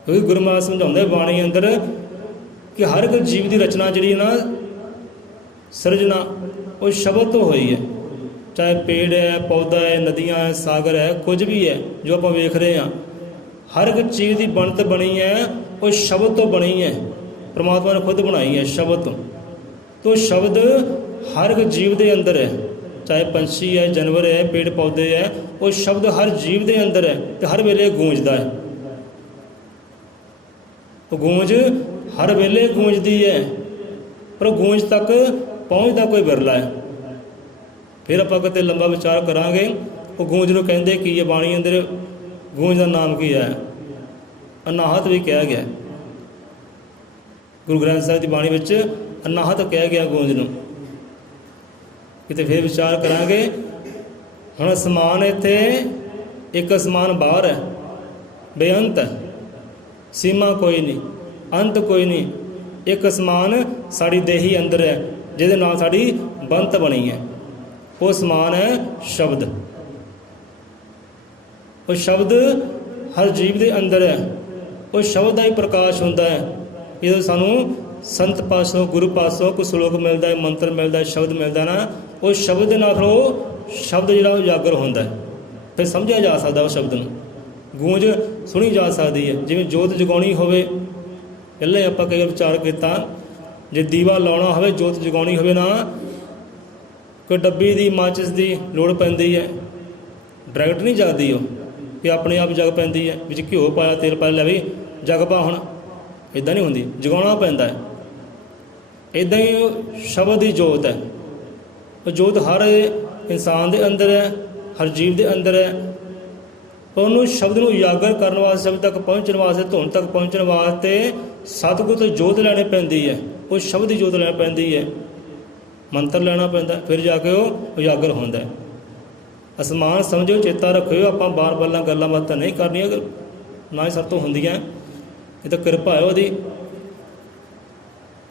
ਕਿਉਂਕਿ ਗੁਰੂ ਮਹਾਰਾਜ ਸਮਝਾਉਂਦੇ ਬਾਣੀ ਅੰਦਰ ਕਿ ਹਰ ਇੱਕ ਜੀਵ ਦੀ ਰਚਨਾ ਜਿਹੜੀ ਹੈ ਨਾ, ਸਿਰਜਣਾ ਉਹ ਸ਼ਬਦ ਤੋਂ ਹੋਈ ਹੈ। ਚਾਹੇ ਪੇੜ ਹੈ, ਪੌਦਾ ਹੈ, ਨਦੀਆਂ ਹੈ, ਸਾਗਰ ਹੈ, ਕੁਝ ਵੀ ਹੈ ਜੋ ਆਪਾਂ ਵੇਖ ਰਹੇ ਹਾਂ, ਹਰ ਇੱਕ ਚੀਜ਼ ਦੀ ਬਣਤ ਬਣੀ ਹੈ, ਉਹ ਸ਼ਬਦ ਤੋਂ ਬਣੀ ਹੈ। ਪਰਮਾਤਮਾ ਨੇ ਖੁਦ ਬਣਾਈ ਹੈ ਸ਼ਬਦ ਤੋਂ। ਤੋ ਸ਼ਬਦ ਹਰ ਇੱਕ ਜੀਵ ਦੇ ਅੰਦਰ ਹੈ, ਚਾਹੇ ਪੰਛੀ ਹੈ, ਜਾਨਵਰ ਹੈ, ਪੇੜ ਪੌਦੇ ਹੈ, ਉਹ ਸ਼ਬਦ ਹਰ ਜੀਵ ਦੇ ਅੰਦਰ ਹੈ ਤੇ ਹਰ ਵੇਲੇ ਗੂੰਜਦਾ ਹੈ। ਉਹ ਗੂੰਜ ਹਰ ਵੇਲੇ ਗੂੰਜਦੀ ਹੈ, ਪਰ ਉਹ ਗੂੰਜ ਤੱਕ ਪਹੁੰਚਦਾ ਕੋਈ ਵਿਰਲਾ ਹੈ। ਫਿਰ ਆਪਾਂ ਕਿਤੇ ਲੰਬਾ ਵਿਚਾਰ ਕਰਾਂਗੇ ਉਹ ਗੂੰਜ ਨੂੰ ਕਹਿੰਦੇ ਕੀ ਹੈ। ਬਾਣੀ ਅੰਦਰ ਗੂੰਜ ਦਾ ਨਾਮ ਕੀ ਹੈ? ਅਨਾਹਤ ਵੀ ਕਿਹਾ ਗਿਆ। ਗੁਰੂ ਗ੍ਰੰਥ ਸਾਹਿਬ ਦੀ ਬਾਣੀ ਵਿੱਚ ਅਨਾਹਤ ਕਿਹਾ ਗਿਆ ਗੂੰਜ ਨੂੰ। ਕਿਤੇ ਫਿਰ ਵਿਚਾਰ ਕਰਾਂਗੇ। ਹੁਣ ਅਸਮਾਨ ਇੱਥੇ, ਇੱਕ ਅਸਮਾਨ ਬਾਹਰ ਹੈ, ਬੇਅੰਤ ਹੈ, ਸੀਮਾ ਕੋਈ ਨਹੀਂ, ਅੰਤ ਕੋਈ ਨਹੀਂ। ਇੱਕ ਅਸਮਾਨ ਸਾਡੀ ਦੇਹੀ ਅੰਦਰ ਹੈ, ਜਿਹਦੇ ਨਾਲ ਸਾਡੀ ਬੰਤ ਬਣੀ ਹੈ। ਉਹ ਅਸਮਾਨ ਹੈ ਸ਼ਬਦ। ਉਹ ਸ਼ਬਦ ਹਰ ਜੀਵ ਦੇ ਅੰਦਰ ਹੈ। ਉਹ ਸ਼ਬਦ ਦਾ ਹੀ ਪ੍ਰਕਾਸ਼ ਹੁੰਦਾ ਹੈ। ਜਦੋਂ ਸਾਨੂੰ ਸੰਤ ਪਾਸੋਂ, ਗੁਰੂ ਪਾਸੋਂ ਕੋਈ ਸ਼ਲੋਕ ਮਿਲਦਾ ਹੈ, ਮੰਤਰ ਮਿਲਦਾ ਹੈ, ਸ਼ਬਦ ਮਿਲਦਾ ਨਾ, ਉਹ ਸ਼ਬਦ ਦੇ ਨਾਲ ਉਹ ਸ਼ਬਦ ਜਿਹੜਾ ਉਜਾਗਰ ਹੁੰਦਾ ਹੈ। ਫਿਰ ਸਮਝਿਆ ਜਾ ਸਕਦਾ ਉਹ ਸ਼ਬਦ ਨੂੰ, ਗੂੰਜ ਸੁਣੀ ਜਾ ਸਕਦੀ ਹੈ। ਜਿਵੇਂ ਜੋਤ ਜਗਾਉਣੀ ਹੋਵੇ, ਪਹਿਲਾਂ ਹੀ ਆਪਾਂ ਕਈ ਵਾਰ ਵਿਚਾਰ ਕੀਤਾ, ਜੇ ਦੀਵਾ ਲਾਉਣਾ ਹੋਵੇ, ਜੋਤ ਜਗਾਉਣੀ ਹੋਵੇ ਨਾ, ਕੋਈ ਡੱਬੀ ਦੀ, ਮਾਚਿਸ ਦੀ ਲੋੜ ਪੈਂਦੀ ਹੈ। ਡਾਇਰੈਕਟ ਨਹੀਂ ਜਗਦੀ ਉਹ, ਕਿ ਆਪਣੇ ਆਪ ਜਗ ਪੈਂਦੀ ਹੈ। ਵਿੱਚ ਘਿਓ ਪਾਇਆ, ਤੇਲ ਪਾਇਆ, ਲੈ ਵੀ ਜਗ ਪਾ ਹੁਣ, ਇੱਦਾਂ ਨਹੀਂ ਹੁੰਦੀ, ਜਗਾਉਣਾ ਪੈਂਦਾ ਹੈ। ਇੱਦਾਂ ਹੀ ਉਹ ਸ਼ਬਦ ਦੀ ਜੋਤ ਹੈ। ਉਹ ਜੋਤ ਹਰ ਇਨਸਾਨ ਦੇ ਅੰਦਰ ਹੈ, ਹਰ ਜੀਵ ਦੇ ਅੰਦਰ ਹੈ। ਉਹਨੂੰ ਸ਼ਬਦ ਨੂੰ ਉਜਾਗਰ ਕਰਨ ਵਾਸਤੇ, ਸ਼ਬਦ ਤੱਕ ਪਹੁੰਚਣ ਵਾਸਤੇ, ਧੁਨ ਤੱਕ ਪਹੁੰਚਣ ਵਾਸਤੇ ਸਤਿਗੁਰ ਤੋਂ ਜੋਤ ਲੈਣੀ ਪੈਂਦੀ ਹੈ। ਉਹ ਸ਼ਬਦ ਦੀ ਜੋਤ ਲੈਣੀ ਪੈਂਦੀ ਹੈ, ਮੰਤਰ ਲੈਣਾ ਪੈਂਦਾ, ਫਿਰ ਜਾ ਕੇ ਉਹ ਉਜਾਗਰ ਹੁੰਦਾ ਹੈ। ਅਸਮਾਨ ਸਮਝੋ, ਚੇਤਾ ਰੱਖਿਓ। ਆਪਾਂ ਬਾਰ-ਬਾਰ ਗੱਲਾਂ ਬਾਤਾਂ ਨਹੀਂ ਕਰਨੀਆਂ, ਨਾ ਹੀ ਸਾਡੇ ਤੋਂ ਹੁੰਦੀਆਂ, ਇਹ ਤਾਂ ਕਿਰਪਾ ਹੈ ਉਹਦੀ।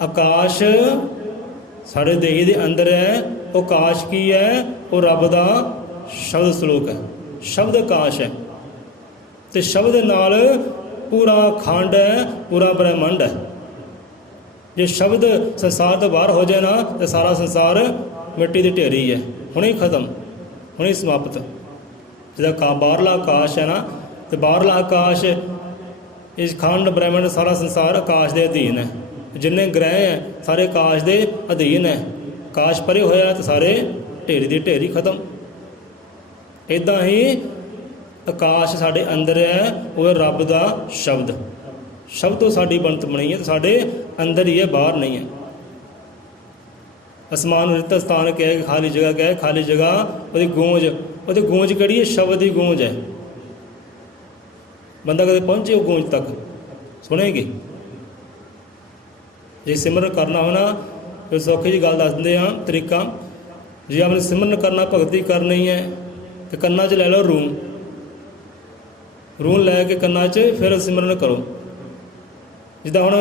ਆਕਾਸ਼ ਸਾਡੇ ਦੇਹੀ ਦੇ ਅੰਦਰ ਹੈ। ਉਹ ਆਕਾਸ਼ ਕੀ ਹੈ? ਉਹ ਰੱਬ ਦਾ ਸ਼ਬਦ ਸਰੂਪ ਹੈ। ਸ਼ਬਦ ਆਕਾਸ਼ ਹੈ, ਤੇ ਸ਼ਬਦ ਦੇ ਨਾਲ ਪੂਰਾ ਖੰਡ ਹੈ, ਪੂਰਾ ਬ੍ਰਹਿਮੰਡ ਹੈ। ਜੇ ਸ਼ਬਦ ਸੰਸਾਰ ਤੋਂ ਬਾਹਰ ਹੋ ਜਾਏ ਨਾ, ਤਾਂ ਸਾਰਾ ਸੰਸਾਰ ਮਿੱਟੀ ਦੀ ਢੇਰੀ ਹੈ, ਹੁਣੇ ਖਤਮ, ਹੁਣੇ ਸਮਾਪਤ। ਜਿਹਦਾ ਬਾਹਰਲਾ ਆਕਾਸ਼ ਹੈ ਨਾ, ਤੇ ਬਾਹਰਲਾ ਆਕਾਸ਼, ਇਸ ਖੰਡ ਬ੍ਰਹਿਮੰਡ ਸਾਰਾ ਸੰਸਾਰ ਆਕਾਸ਼ ਦੇ ਅਧੀਨ ਹੈ। ਜਿੰਨੇ ਗ੍ਰਹਿ ਹੈ ਸਾਰੇ ਆਕਾਸ਼ ਦੇ ਅਧੀਨ ਹੈ। ਆਕਾਸ਼ ਪਰੇ ਹੋਇਆ ਤਾਂ ਸਾਰੇ ਢੇਰੀ ਦੀ ਢੇਰੀ ਖਤਮ। ਇੱਦਾਂ ਹੀ ਆਕਾਸ਼ ਸਾਡੇ ਅੰਦਰ ਹੈ, ਉਹ ਹੈ ਰੱਬ ਦਾ ਸ਼ਬਦ। ਸ਼ਬਦ ਤੋਂ ਸਾਡੀ ਬਣਤ ਬਣੀ ਹੈ, ਤੇ ਸਾਡੇ ਅੰਦਰ ਹੀ ਹੈ, ਬਾਹਰ ਨਹੀਂ ਹੈ। ਅਸਮਾਨ ਨੂੰ ਰਿਤ ਸਥਾਨ ਕਹੇ, ਖਾਲੀ ਜਗ੍ਹਾ ਕਹੇ, ਖਾਲੀ ਜਗ੍ਹਾ ਉਹਦੀ ਗੂੰਜ, ਉਹਦੀ ਗੂੰਜ ਕਿਹੜੀ ਹੈ? ਸ਼ਬਦ ਦੀ ਗੂੰਜ ਹੈ। ਬੰਦਾ ਕਦੇ ਪਹੁੰਚੇ ਉਹ ਗੂੰਜ ਤੱਕ, ਸੁਣੇਗੀ। ਜੇ ਸਿਮਰਨ ਕਰਨਾ ਹੋ ਨਾ, ਫਿਰ ਸੌਖੀ ਜਿਹੀ ਗੱਲ ਦੱਸ ਦਿੰਦੇ ਹਾਂ ਤਰੀਕਾ। ਜੇ ਆਪਣੇ ਸਿਮਰਨ ਕਰਨਾ, ਭਗਤੀ ਕਰਨੀ ਹੈ, ਤੇ ਕੰਨਾਂ 'ਚ ਲੈ ਲਓ ਰੂੰ, ਰੂੰ ਲੈ ਕੇ ਕੰਨਾਂ 'ਚ ਫਿਰ ਸਿਮਰਨ ਕਰੋ। ਜਿੱਦਾਂ ਹੁਣ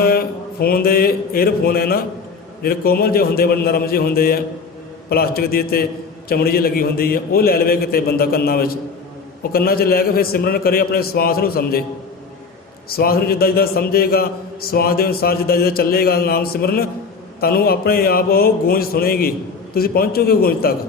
ਫੋਨ ਦੇ ਏਅਰਫੋਨ ਹੈ ਨਾ, ਜਿਹੜੇ ਕੋਮਲ ਜਿਹੇ ਹੁੰਦੇ, ਬੜੇ ਨਰਮ ਜਿਹੇ ਹੁੰਦੇ ਆ, ਪਲਾਸਟਿਕ ਦੀ ਤੇ ਚਮੜੀ ਜਿਹੀ ਲੱਗੀ ਹੁੰਦੀ ਹੈ, ਉਹ ਲੈ ਲਵੇ ਕਿਤੇ ਬੰਦਾ ਕੰਨਾਂ ਵਿੱਚ। ਉਹ ਕੰਨਾਂ 'ਚ ਲੈ ਕੇ ਫਿਰ ਸਿਮਰਨ ਕਰੇ, ਆਪਣੇ ਸਵਾਸ ਨੂੰ ਸਮਝੇ। ਸਵਾਸ ਨੂੰ ਜਿੱਦਾਂ ਜਿੱਦਾਂ ਸਮਝੇਗਾ, ਸਵਾਸ ਦੇ ਅਨੁਸਾਰ ਜਿੱਦਾਂ ਜਿੱਦਾਂ ਚੱਲੇਗਾ ਨਾਮ ਸਿਮਰਨ, ਤੁਹਾਨੂੰ ਆਪਣੇ ਆਪ ਉਹ ਗੂੰਜ ਸੁਣੇਗੀ, ਤੁਸੀਂ ਪਹੁੰਚੋਗੇ ਗੂੰਜ ਤੱਕ।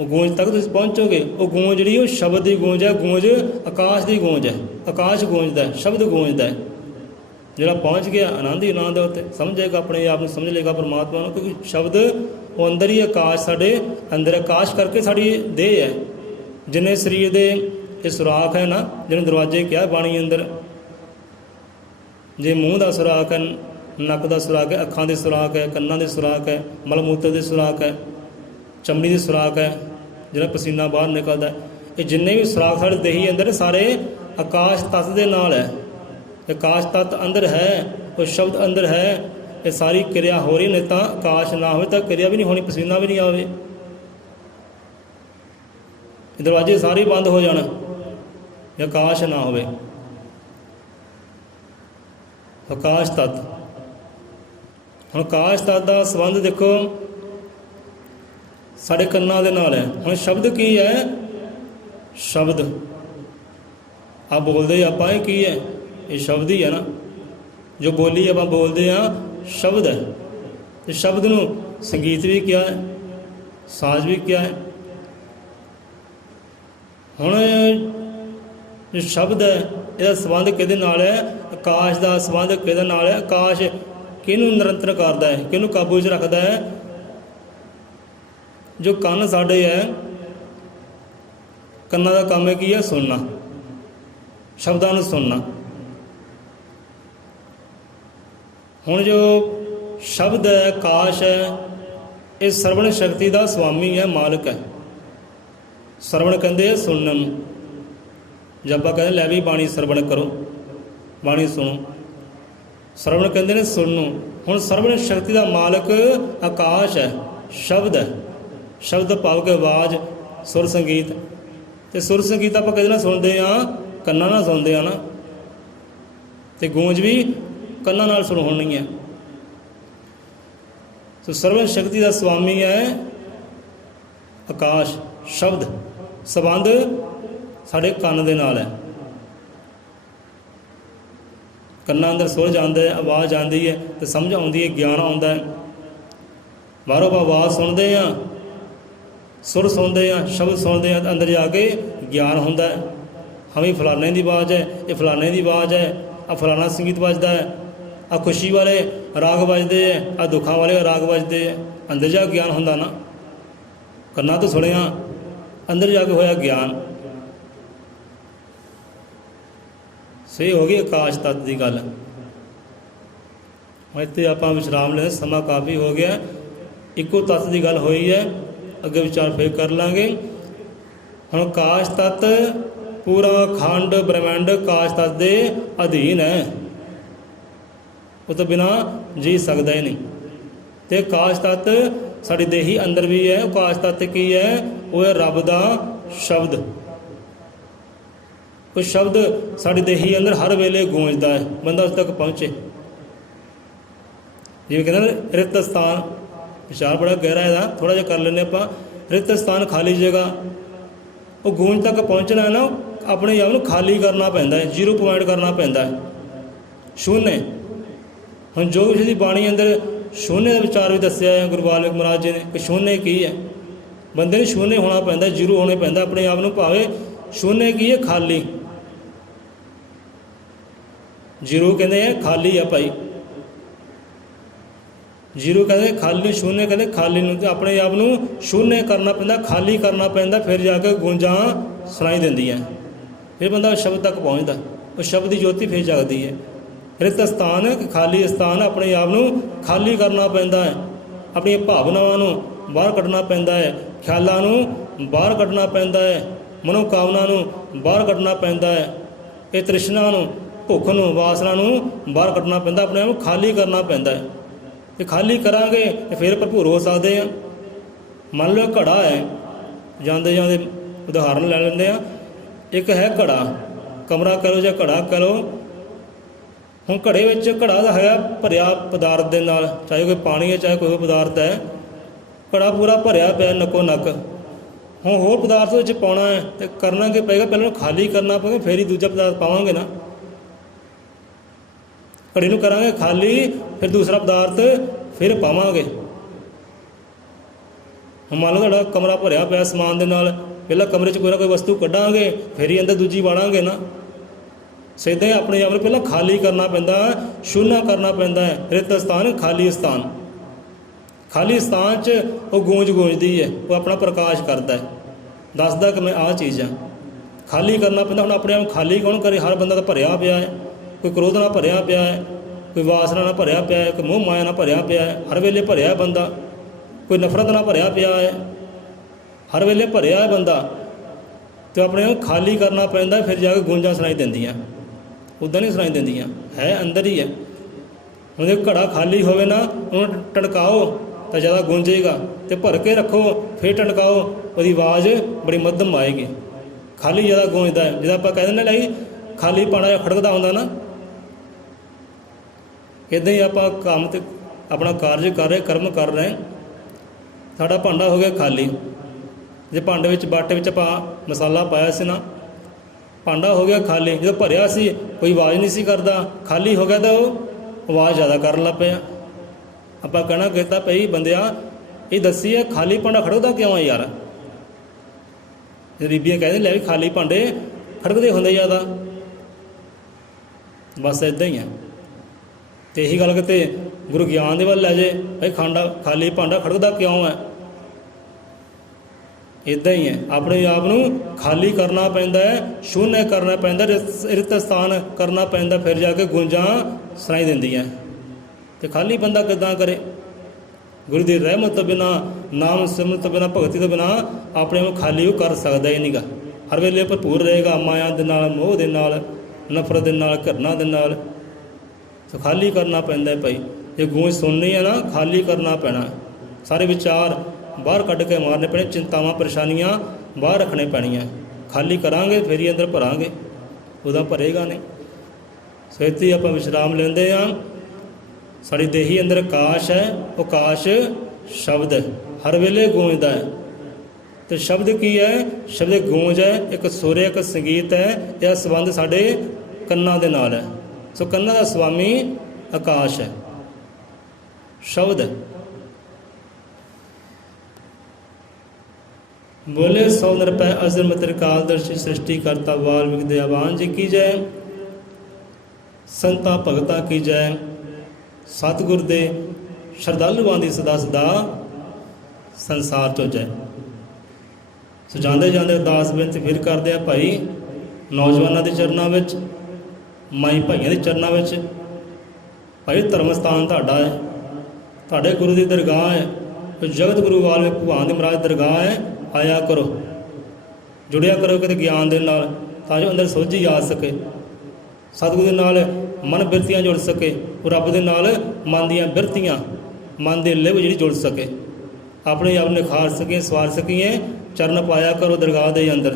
ਉਹ ਗੂੰਜ ਤੱਕ ਤੁਸੀਂ ਪਹੁੰਚੋਗੇ। ਉਹ ਗੂੰਜ ਜਿਹੜੀ ਉਹ ਸ਼ਬਦ ਦੀ ਗੂੰਜ ਹੈ, ਗੂੰਜ ਆਕਾਸ਼ ਦੀ ਗੂੰਜ ਹੈ। ਆਕਾਸ਼ ਗੂੰਜਦਾ ਹੈ, ਸ਼ਬਦ ਗੂੰਜਦਾ ਹੈ। ਜਿਹੜਾ ਪਹੁੰਚ ਗਿਆ ਆਨੰਦ ਹੀ ਆਨੰਦ ਹੈ। ਉੱਥੇ ਸਮਝੇਗਾ, ਆਪਣੇ ਆਪ ਨੂੰ ਸਮਝ ਲਏਗਾ ਪਰਮਾਤਮਾ ਨੂੰ, ਕਿਉਂਕਿ ਸ਼ਬਦ ਉਹ ਅੰਦਰ ਹੀ ਆਕਾਸ਼, ਸਾਡੇ ਅੰਦਰ ਆਕਾਸ਼ ਕਰਕੇ ਸਾਡੀ ਦੇਹ ਹੈ। ਜਿੰਨੇ ਸਰੀਰ ਦੇ ਇਹ ਸੁਰਾਖ ਹੈ ਨਾ, ਜਿਹਨੂੰ ਦਰਵਾਜ਼ੇ ਕਿਹਾ ਬਾਣੀ ਅੰਦਰ, ਜੇ ਮੂੰਹ ਦਾ ਸੁਰਾਖ ਹੈ, ਨੱਕ ਦਾ ਸੁਰਾਖ ਹੈ, ਅੱਖਾਂ ਦੇ ਸੁਰਾਖ ਹੈ, ਕੰਨਾਂ ਦੇ ਸੁਰਾਖ ਹੈ, ਮਲ ਮੂਤਰ ਦੇ ਸੁਰਾਖ ਹੈ, ਚਮੜੀ ਦੇ ਸੁਰਾਖ ਹੈ, ਜਿਹੜਾ ਪਸੀਨਾ ਬਾਹਰ ਨਿਕਲਦਾ ਹੈ, ਇਹ ਜਿੰਨੇ ਵੀ ਸੁਰਾਖ ਸਾਡੇ ਦੇਹੀ ਅੰਦਰ ਸਾਰੇ ਆਕਾਸ਼ ਤੱਤ ਦੇ ਨਾਲ ਹੈ। ਆਕਾਸ਼ ਤੱਤ ਅੰਦਰ ਹੈ, ਉਹ ਸ਼ਬਦ ਅੰਦਰ ਹੈ। ਇਹ ਸਾਰੀ ਕਿਰਿਆ ਹੋ ਰਹੀ, ਨਹੀਂ ਤਾਂ ਆਕਾਸ਼ ਨਾ ਹੋਵੇ ਤਾਂ ਕਿਰਿਆ ਵੀ ਨਹੀਂ ਹੋਣੀ, ਪਸੀਨਾ ਵੀ ਨਹੀਂ ਆਵੇ। ਦਰਵਾਜ਼ੇ ਸਾਰੇ ਬੰਦ ਹੋ ਜਾਣ, ਆਕਾਸ਼ ਨਾ ਹੋਵੇ। ਆਕਾਸ਼ ਤੱਤ, ਹੁਣ ਆਕਾਸ਼ ਤੱਤ ਦਾ ਸੰਬੰਧ ਦੇਖੋ ਸਾਡੇ ਕੰਨਾਂ ਦੇ ਨਾਲ ਹੈ। ਹੁਣ ਸ਼ਬਦ ਕੀ ਹੈ? ਸ਼ਬਦ ਆ ਬੋਲਦੇ ਆਪਾਂ, ਇਹ ਕੀ ਹੈ? ਇਹ ਸ਼ਬਦ ਹੀ ਹੈ ਨਾ। ਜੋ ਬੋਲੀ ਆਪਾਂ ਬੋਲਦੇ ਹਾਂ ਸ਼ਬਦ ਹੈ। ਤੇ ਸ਼ਬਦ ਨੂੰ ਸੰਗੀਤ ਵੀ ਕਿਹਾ ਹੈ, ਸਾਜ਼ ਵੀ ਕਿਹਾ ਹੈ। ਹੁਣ ਜੋ ਸ਼ਬਦ ਹੈ ਇਹਦਾ ਸੰਬੰਧ ਕਿਹਦੇ ਨਾਲ ਹੈ? ਆਕਾਸ਼ ਦਾ ਸੰਬੰਧ ਕਿਹਦੇ ਨਾਲ ਹੈ? ਆਕਾਸ਼ ਕਿਹਨੂੰ ਨਿਰੰਤਰ ਕਰਦਾ ਹੈ, ਕਿਹਨੂੰ ਕਾਬੂ 'ਚ ਰੱਖਦਾ ਹੈ? ਜੋ ਕੰਨ ਸਾਡੇ ਹੈ, ਕੰਨਾਂ ਦਾ ਕੰਮ ਹੈ ਕੀ ਹੈ? ਸੁਣਨਾ, ਸ਼ਬਦਾਂ ਨੂੰ ਸੁਣਨਾ। ਹੁਣ ਜੋ ਸ਼ਬਦ ਹੈ, ਆਕਾਸ਼ ਹੈ, ਇਹ ਸਰਵਣ ਸ਼ਕਤੀ ਦਾ ਸੁਆਮੀ ਹੈ, ਮਾਲਕ ਹੈ। ਸਰਵਣ ਕਹਿੰਦੇ ਆ ਸੁਣਨ ਨੂੰ। ਜਦ ਆਪਾਂ ਕਹਿੰਦੇ ਲੈ ਵੀ ਬਾਣੀ ਸਰਵਣ ਕਰੋ, ਬਾਣੀ ਸੁਣੋ, ਸਰਵਣ ਕਹਿੰਦੇ ਨੇ ਸੁਣਨ ਨੂੰ। ਹੁਣ ਸਰਵਣ ਸ਼ਕਤੀ ਦਾ ਮਾਲਕ ਆਕਾਸ਼ ਹੈ, ਸ਼ਬਦ ਹੈ। ਸ਼ਬਦ ਭਾਵ ਕਿ ਆਵਾਜ਼, ਸੁਰ ਸੰਗੀਤ। ਤੇ ਸੁਰ ਸੰਗੀਤ ਆਪਾਂ ਕਿਹਦੇ ਨਾਲ ਸੁਣਦੇ ਹਾਂ? ਕੰਨਾਂ ਨਾਲ ਸੁਣਦੇ ਹਾਂ ਨਾ। ਤੇ ਗੂੰਜ ਵੀ ਕੰਨਾਂ ਨਾਲ ਸੁਣ ਹੋਣੀ ਹੈ। ਸੋ ਸਰਵਣ ਸ਼ਕਤੀ ਦਾ ਸੁਆਮੀ ਹੈ ਆਕਾਸ਼, ਸ਼ਬਦ। ਸੰਬੰਧ ਸਾਡੇ ਕੰਨ ਦੇ ਨਾਲ ਹੈ। ਕੰਨਾਂ ਅੰਦਰ ਸੁਰ ਜਾਂਦਾ ਹੈ, ਆਵਾਜ਼ ਆਉਂਦੀ ਹੈ ਤੇ ਸਮਝ ਆਉਂਦੀ ਹੈ, ਗਿਆਨ ਆਉਂਦਾ ਹੈ। ਬਾਹਰੋਂ ਆਪਾਂ ਆਵਾਜ਼ ਸੁਣਦੇ ਹਾਂ, ਸੁਰ ਸੁਣਦੇ ਹਾਂ, ਸ਼ਬਦ ਸੁਣਦੇ ਹਾਂ, ਅੰਦਰ ਜਾ ਕੇ ਗਿਆਨ ਹੁੰਦਾ ਹੈ। ਹਾਂ ਵੀ ਫਲਾਣੇ ਦੀ ਆਵਾਜ਼ ਹੈ, ਇਹ ਫਲਾਣੇ ਦੀ ਆਵਾਜ਼ ਹੈ, ਆ ਫਲਾਣਾ ਸੰਗੀਤ ਵੱਜਦਾ ਹੈ, ਆ ਖੁਸ਼ੀ ਵਾਲੇ ਰਾਗ ਵੱਜਦੇ ਹੈ, ਆ ਦੁੱਖਾਂ ਵਾਲੇ ਰਾਗ ਵੱਜਦੇ ਹੈ। ਅੰਦਰ ਜਾ ਗਿਆਨ ਹੁੰਦਾ ਨਾ। ਕੰਨਾਂ ਤੋਂ ਸੁਣਿਆ, ਅੰਦਰ ਜਾ ਕੇ ਹੋਇਆ ਗਿਆਨ। ਸਹੀ ਹੋ ਗਈ ਆਕਾਸ਼ ਤੱਤ ਦੀ ਗੱਲ। ਹੁਣ ਇੱਥੇ ਆਪਾਂ ਵਿਸ਼ਰਾਮ ਲੈਂਦੇ, ਸਮਾਂ ਕਾਫੀ ਹੋ ਗਿਆ। ਇੱਕੋ ਤੱਤ ਦੀ ਗੱਲ ਹੋਈ ਹੈ, ਅੱਗੇ ਵਿਚਾਰ ਫਿਰ ਕਰ ਲਾਂਗੇ। ਹੁਣ ਆਕਾਸ਼ ਤੱਤ ਪੂਰਾ ਖੰਡ ਬ੍ਰਹਿਮੰਡ ਆਕਾਸ਼ ਤੱਤ ਦੇ ਅਧੀਨ ਹੈ, ਉਹ ਤੋਂ ਬਿਨਾਂ ਜੀ ਸਕਦਾ ਹੀ ਨਹੀਂ। ਤੇ ਆਕਾਸ਼ ਤੱਤ ਸਾਡੀ ਦੇਹੀ ਅੰਦਰ ਵੀ ਹੈ। ਆਕਾਸ਼ ਤੱਤ ਕੀ ਹੈ? ਉਹ ਹੈ ਰੱਬ ਦਾ ਸ਼ਬਦ। ਉਹ ਸ਼ਬਦ ਸਾਡੀ ਦੇਹੀ ਅੰਦਰ ਹਰ ਵੇਲੇ ਗੂੰਜਦਾ ਹੈ, ਬੰਦਾ ਉਸ ਤੱਕ ਪਹੁੰਚੇ। ਜਿਵੇਂ ਕਹਿੰਦੇ ਨੇ ਰਿਤ ਸਥਾਨ, ਵਿਚਾਰ ਬੜਾ ਗਹਿਰਾ ਇਹਦਾ, ਥੋੜ੍ਹਾ ਜਿਹਾ ਕਰ ਲੈਂਦੇ ਆਪਾਂ। ਰਿਤ ਸਥਾਨ, ਖਾਲੀ ਜਗ੍ਹਾ। ਉਹ ਗੂੰਜ ਤੱਕ ਪਹੁੰਚਣਾ ਹੈ ਨਾ, ਆਪਣੇ ਆਪ ਨੂੰ ਖਾਲੀ ਕਰਨਾ ਪੈਂਦਾ ਹੈ, 0 ਪੁਆਇੰਟ ਕਰਨਾ ਪੈਂਦਾ ਹੈ, ਸ਼ੂਨੇ। ਹੁਣ ਜੋ ਕਿਸੇ ਦੀ ਬਾਣੀ ਅੰਦਰ ਸ਼ੂਨੇ ਦਾ ਵਿਚਾਰ ਵੀ ਦੱਸਿਆ ਹੈ ਗੁਰੂ ਵਾਲਮੀਕ ਮਹਾਰਾਜ ਜੀ ਨੇ, ਕਿ ਸ਼ੂਨੇ ਕੀ ਹੈ। ਬੰਦੇ ਨੂੰ ਸ਼ੂਨੇ ਹੋਣਾ ਪੈਂਦਾ, 0 ਹੋਣੇ ਪੈਂਦਾ ਆਪਣੇ ਆਪ ਨੂੰ। ਭਾਵੇਂ ਸ਼ੂਨੇ ਕੀ ਹੈ? ਖਾਲੀ। 0 ਕਹਿੰਦੇ ਆ ਖਾਲੀ ਆ ਭਾਈ। 0 ਕਹਿੰਦੇ ਖਾਲੀ, ਸ਼ੂਨੇ ਕਹਿੰਦੇ ਖਾਲੀ ਨੂੰ। ਤੇ ਆਪਣੇ ਆਪ ਨੂੰ ਸ਼ੂਨੇ ਕਰਨਾ ਪੈਂਦਾ, ਖਾਲੀ ਕਰਨਾ ਪੈਂਦਾ, ਫਿਰ ਜਾ ਕੇ ਗੂੰਜਾਂ ਸੁਣਾਈ ਦਿੰਦੀਆਂ। ਫਿਰ ਬੰਦਾ ਸ਼ਬਦ ਤੱਕ ਪਹੁੰਚਦਾ, ਉਹ ਸ਼ਬਦ ਦੀ ਜੋਤੀ ਫਿਰ ਜਗਦੀ ਹੈ। ਰਿਤ ਸਥਾਨ, ਖਾਲੀ ਸਥਾਨ, ਆਪਣੇ ਆਪ ਨੂੰ ਖਾਲੀ ਕਰਨਾ ਪੈਂਦਾ ਹੈ। ਆਪਣੀਆਂ ਭਾਵਨਾਵਾਂ ਨੂੰ ਬਾਹਰ ਕੱਢਣਾ ਪੈਂਦਾ ਹੈ, ਖਿਆਲਾਂ ਨੂੰ ਬਾਹਰ ਕੱਢਣਾ ਪੈਂਦਾ ਹੈ, ਮਨੋਕਾਮਨਾ ਨੂੰ ਬਾਹਰ ਕੱਢਣਾ ਪੈਂਦਾ ਹੈ, ਇਹ ਤ੍ਰਿਸ਼ਨਾ ਨੂੰ, ਭੁੱਖ ਨੂੰ, ਵਾਸਨਾ ਨੂੰ ਬਾਹਰ ਕੱਢਣਾ ਪੈਂਦਾ, ਆਪਣੇ ਆਪ ਨੂੰ ਖਾਲੀ ਕਰਨਾ ਪੈਂਦਾ ਹੈ। ਤੇ ਖਾਲੀ ਕਰਾਂਗੇ ਤੇ ਫਿਰ ਭਰਪੂਰ ਹੋ ਸਕਦੇ ਹਾਂ। ਮੰਨ ਲਓ ਘੜਾ ਹੈ, ਜਾਂਦੇ ਜਾਂਦੇ ਉਦਾਹਰਨ ਲੈ ਲੈਂਦੇ ਹਾਂ। ਇੱਕ ਹੈ ਘੜਾ, ਕਮਰਾ ਕਰੋ ਜਾਂ ਘੜਾ ਕਰੋ। ਹੁਣ ਘੜੇ ਵਿੱਚ, ਘੜਾ ਦਾ ਹੈਗਾ ਭਰਿਆ ਪਦਾਰਥ ਦੇ ਨਾਲ, ਚਾਹੇ ਕੋਈ ਪਾਣੀ ਹੈ ਚਾਹੇ ਕੋਈ ਹੋਰ ਪਦਾਰਥ ਹੈ। ਘੜਾ ਪੂਰਾ ਭਰਿਆ ਪਿਆ ਨੱਕੋ ਨੱਕ। ਹੁਣ ਹੋਰ ਪਦਾਰਥ ਵਿੱਚ ਪਾਉਣਾ ਹੈ ਤੇ ਕਰਨਾ ਕੀ ਪਏਗਾ? ਪਹਿਲਾਂ ਖਾਲੀ ਕਰਨਾ ਪਏਗਾ, ਫਿਰ ਹੀ ਦੂਜਾ ਪਦਾਰਥ ਪਾਵਾਂਗੇ ਨਾ। ਘੜੇ ਨੂੰ ਕਰਾਂਗੇ ਖਾਲੀ, ਫਿਰ ਦੂਸਰਾ ਪਦਾਰਥ ਫਿਰ ਪਾਵਾਂਗੇ। ਹੁਣ ਮੰਨ ਲਓ ਤੁਹਾਡਾ ਕਮਰਾ ਭਰਿਆ ਪਿਆ ਸਮਾਨ ਦੇ ਨਾਲ, ਪਹਿਲਾਂ ਕਮਰੇ 'ਚ ਕੋਈ ਨਾ ਕੋਈ ਵਸਤੂ ਕੱਢਾਂਗੇ, ਫਿਰ ਹੀ ਅੰਦਰ ਦੂਜੀ ਵਾੜਾਂਗੇ ਨਾ। ਸੋ ਇੱਦਾਂ ਹੀ ਆਪਣੇ ਆਪ ਨੂੰ ਪਹਿਲਾਂ ਖਾਲੀ ਕਰਨਾ ਪੈਂਦਾ, ਸ਼ੂਨਾ ਕਰਨਾ ਪੈਂਦਾ ਹੈ। ਰਿਤ ਸਥਾਨ ਖਾਲੀ ਸਥਾਨ, ਖਾਲੀ ਸਥਾਨ 'ਚ ਉਹ ਗੂੰਜ ਗੂੰਜਦੀ ਹੈ, ਉਹ ਆਪਣਾ ਪ੍ਰਕਾਸ਼ ਕਰਦਾ ਹੈ, ਦੱਸਦਾ ਕਿ ਮੈਂ ਆਹ ਚੀਜ਼ ਹਾਂ। ਖਾਲੀ ਕਰਨਾ ਪੈਂਦਾ। ਹੁਣ ਆਪਣੇ ਆਪ ਖਾਲੀ ਕੌਣ ਕਰੇ? ਹਰ ਬੰਦਾ ਤਾਂ ਭਰਿਆ ਪਿਆ ਹੈ, ਕੋਈ ਕ੍ਰੋਧ ਨਾਲ ਭਰਿਆ ਪਿਆ ਹੈ, ਕੋਈ ਵਾਸਨਾ ਨਾਲ ਭਰਿਆ ਪਿਆ ਹੈ, ਕੋਈ ਮੋਹ ਮਾਇਆ ਨਾਲ ਭਰਿਆ ਪਿਆ ਹੈ, ਹਰ ਵੇਲੇ ਭਰਿਆ ਬੰਦਾ। ਕੋਈ ਨਫ਼ਰਤ ਨਾਲ ਭਰਿਆ ਪਿਆ ਹੈ, ਹਰ ਵੇਲੇ ਭਰਿਆ ਹੈ ਬੰਦਾ। ਅਤੇ ਆਪਣੇ ਆਪ ਖਾਲੀ ਕਰਨਾ ਪੈਂਦਾ, ਫਿਰ ਜਾ ਕੇ ਗੂੰਜਾਂ ਸੁਣਾਈ ਦਿੰਦੀਆਂ। ਉੱਦਾਂ ਨਹੀਂ ਸੁਣਾਈ ਦਿੰਦੀਆਂ, ਹੈ ਅੰਦਰ ਹੀ ਹੈ। ਹੁਣ ਜੇ ਘੜਾ ਖਾਲੀ ਹੋਵੇ ਨਾ, ਉਹਨੂੰ ਟਣਕਾਓ ਤਾਂ ਜ਼ਿਆਦਾ ਗੂੰਜੇਗਾ, ਅਤੇ ਭਰ ਕੇ ਰੱਖੋ ਫਿਰ ਟਣਕਾਓ, ਉਹਦੀ ਆਵਾਜ਼ ਬੜੀ ਮੱਧਮ ਆਏਗੀ। ਖਾਲੀ ਜ਼ਿਆਦਾ ਗੂੰਜਦਾ ਹੈ। ਜਦੋਂ ਆਪਾਂ ਕਹਿ ਦਿੰਦੇ ਲਈ ਖਾਲੀ ਪਾਣਾ ਖੜਕਦਾ ਹੁੰਦਾ ਨਾ, ਇੱਦਾਂ ਹੀ ਆਪਾਂ ਕੰਮ ਤੇ ਆਪਣਾ ਕਾਰਜ ਕਰ ਰਹੇ, ਕਰਮ ਕਰ ਰਹੇ। ਸਾਡਾ ਭਾਂਡਾ ਹੋ ਗਿਆ ਖਾਲੀ। ਜੇ ਭਾਂਡੇ ਵਿੱਚ ਬਾਟੇ ਵਿੱਚ ਆਪਾਂ ਮਸਾਲਾ ਪਾਇਆ ਸੀ ਨਾ, ਭਾਂਡਾ ਹੋ ਗਿਆ ਖਾਲੀ। ਜਦੋਂ ਭਰਿਆ ਸੀ ਕੋਈ ਆਵਾਜ਼ ਨਹੀਂ ਸੀ ਕਰਦਾ, ਖਾਲੀ ਹੋ ਗਿਆ ਤਾਂ ਉਹ ਆਵਾਜ਼ ਜ਼ਿਆਦਾ ਕਰਨ ਲੱਗ ਪਿਆ। ਆਪਾਂ ਕਹਿਣਾ ਕੀਤਾ ਭਈ ਬੰਦਿਆ, ਇਹ ਦੱਸੀ ਹੈ ਖਾਲੀ ਭਾਂਡਾ ਖੜਕਦਾ ਕਿਉਂ ਹੈ ਯਾਰ? ਬੀਬੀਆਂ ਕਹਿੰਦੇ ਲੈ ਵੀ ਖਾਲੀ ਭਾਂਡੇ ਖੜਕਦੇ ਹੁੰਦੇ ਜ਼ਿਆਦਾ। ਬਸ ਇੱਦਾਂ ਹੀ ਆ। ਅਤੇ ਇਹੀ ਗੱਲ ਕਿਤੇ ਗੁਰੂ ਗਿਆਨ ਦੇ ਵੱਲ ਲੈ ਜੇ, ਭਾਈ ਖਾਲੀ ਭਾਂਡਾ ਖੜਕਦਾ ਕਿਉਂ ਹੈ? ਇੱਦਾਂ ਹੀ ਹੈ, ਆਪਣੇ ਆਪ ਨੂੰ ਖਾਲੀ ਕਰਨਾ ਪੈਂਦਾ ਹੈ, ਸ਼ੂન્ય ਕਰਨਾ ਪੈਂਦਾ, ਰਿਤ ਸਥਾਨ ਕਰਨਾ ਪੈਂਦਾ, ਫਿਰ ਜਾ ਕੇ ਗੂੰਜਾਂ ਸੁਣਾਈ ਦਿੰਦੀਆਂ। ਅਤੇ ਖਾਲੀ ਬੰਦਾ ਕਿੱਦਾਂ ਕਰੇ? ਗੁਰੂ ਦੀ ਰਹਿਮਤ ਤੋਂ ਬਿਨਾਂ, ਨਾਮ ਸਿਮਰਨ ਤੋਂ ਬਿਨਾਂ, ਭਗਤੀ ਤੋਂ ਬਿਨਾਂ ਆਪਣੇ ਆਪ ਖਾਲੀ ਉਹ ਕਰ ਸਕਦਾ ਹੀ ਨਹੀਂਗਾ। ਹਰ ਵੇਲੇ ਭਰਪੂਰ ਰਹੇਗਾ ਮਾਇਆ ਦੇ ਨਾਲ, ਮੋਹ ਦੇ ਨਾਲ, ਨਫ਼ਰਤ ਦੇ ਨਾਲ, ਘਿਰਨਾ ਦੇ ਨਾਲ। ਸੋ ਖਾਲੀ ਕਰਨਾ ਪੈਂਦਾ ਭਾਈ। ਜੇ ਗੂੰਜ ਸੁਣਨੀ ਹੈ ਨਾ, ਖਾਲੀ ਕਰਨਾ ਪੈਣਾ। ਸਾਰੇ ਵਿਚਾਰ ਬਾਹਰ ਕੱਢ ਕੇ ਮਾਰਨੇ ਪੈਣੇ, ਚਿੰਤਾਵਾਂ ਪਰੇਸ਼ਾਨੀਆਂ ਬਾਹਰ ਰੱਖਣੇ ਪੈਣੀਆਂ। ਖਾਲੀ ਕਰਾਂਗੇ ਫਿਰ ਹੀ ਅੰਦਰ ਭਰਾਂਗੇ, ਉਹਦਾ ਭਰੇਗਾ ਨਹੀਂ। ਸੋ ਇੱਥੇ ਆਪਾਂ ਵਿਸ਼ਰਾਮ ਲੈਂਦੇ ਹਾਂ। ਸਾਡੀ ਦੇਹੀ ਅੰਦਰ ਆਕਾਸ਼ ਹੈ, ਉਹ ਆਕਾਸ਼ ਸ਼ਬਦ ਹੈ, ਹਰ ਵੇਲੇ ਗੂੰਜਦਾ ਹੈ। ਅਤੇ ਸ਼ਬਦ ਕੀ ਹੈ? ਸ਼ਬਦ ਗੂੰਜ ਹੈ, ਇੱਕ ਸੁਰ ਹੈ, ਇੱਕ ਸੰਗੀਤ ਹੈ। ਇਹ ਸੰਬੰਧ ਸਾਡੇ ਕੰਨਾਂ ਦੇ ਨਾਲ ਹੈ। ਸੋ ਕੰਨਾਂ ਦਾ ਸੁਆਮੀ ਆਕਾਸ਼ ਹੈ, ਸ਼ਬਦ ਹੈ। ਬੋਲੇ ਸੋ ਨਿਰਭੈ ਅਜ਼ਰ ਮਤਿ ਕਾਲਦਰਸ਼ੀ ਸ੍ਰਿਸ਼ਟੀ ਕਰਤਾ ਵਾਲਮੀਕਿ ਦਇਆਵਾਨ ਜੀ ਕੀ ਜੈ। ਸੰਤਾਂ ਭਗਤਾਂ ਕੀ ਜੈ। ਸਤਿਗੁਰ ਦੇ ਸ਼ਰਧਾਲੂਆਂ ਦੀ ਸਦਾ ਸਦਾ ਸੰਸਾਰ ਚੋਂ ਜੈ। ਸੋ ਜਾਂਦੇ ਜਾਂਦੇ ਅਰਦਾਸ ਬੇਨਤੀ ਫਿਰ ਕਰਦੇ ਆ ਭਾਈ, ਨੌਜਵਾਨਾਂ ਦੇ ਚਰਨਾਂ ਵਿੱਚ, ਮਾਈ ਭਾਈਆਂ ਦੇ ਚਰਨਾਂ ਵਿੱਚ। ਭਾਈ ਧਰਮ ਸਥਾਨ ਤੁਹਾਡਾ ਹੈ, ਤੁਹਾਡੇ ਗੁਰੂ ਦੀ ਦਰਗਾਹ ਹੈ, ਜਗਤ ਗੁਰੂ ਵਾਲਮੀਕਿ ਭਗਵਾਨ ਦੀ ਮਹਾਰਾਜ ਦਰਗਾਹ ਹੈ। ਆਇਆ ਕਰੋ, ਜੁੜਿਆ ਕਰੋ ਕਿਤੇ ਗਿਆਨ ਦੇ ਨਾਲ, ਤਾਂ ਜੋ ਅੰਦਰ ਸੋਝੀ ਆ ਸਕੇ, ਸਤਿਗੁਰੂ ਦੇ ਨਾਲ ਮਨ ਬਿਰਤੀਆਂ ਜੁੜ ਸਕੇ, ਉਹ ਰੱਬ ਦੇ ਨਾਲ ਮਨ ਦੀਆਂ ਬਿਰਤੀਆਂ, ਮਨ ਦੀ ਲਿਵ ਜਿਹੜੀ ਜੁੜ ਸਕੇ, ਆਪਣੇ ਆਪ ਨਿਖਾਰ ਸਕੀਏ, ਸਵਾਰ ਸਕੀਏ। ਚਰਨ ਪਾਇਆ ਕਰੋ ਦਰਗਾਹ ਦੇ ਅੰਦਰ,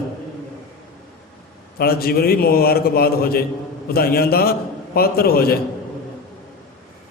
ਤੁਹਾਡਾ ਜੀਵਨ ਵੀ ਮੁਬਾਰਕਬਾਦ ਹੋ ਜਾਏ, ਵਧਾਈਆਂ ਦਾ ਪਾਤਰ ਹੋ ਜਾਏ।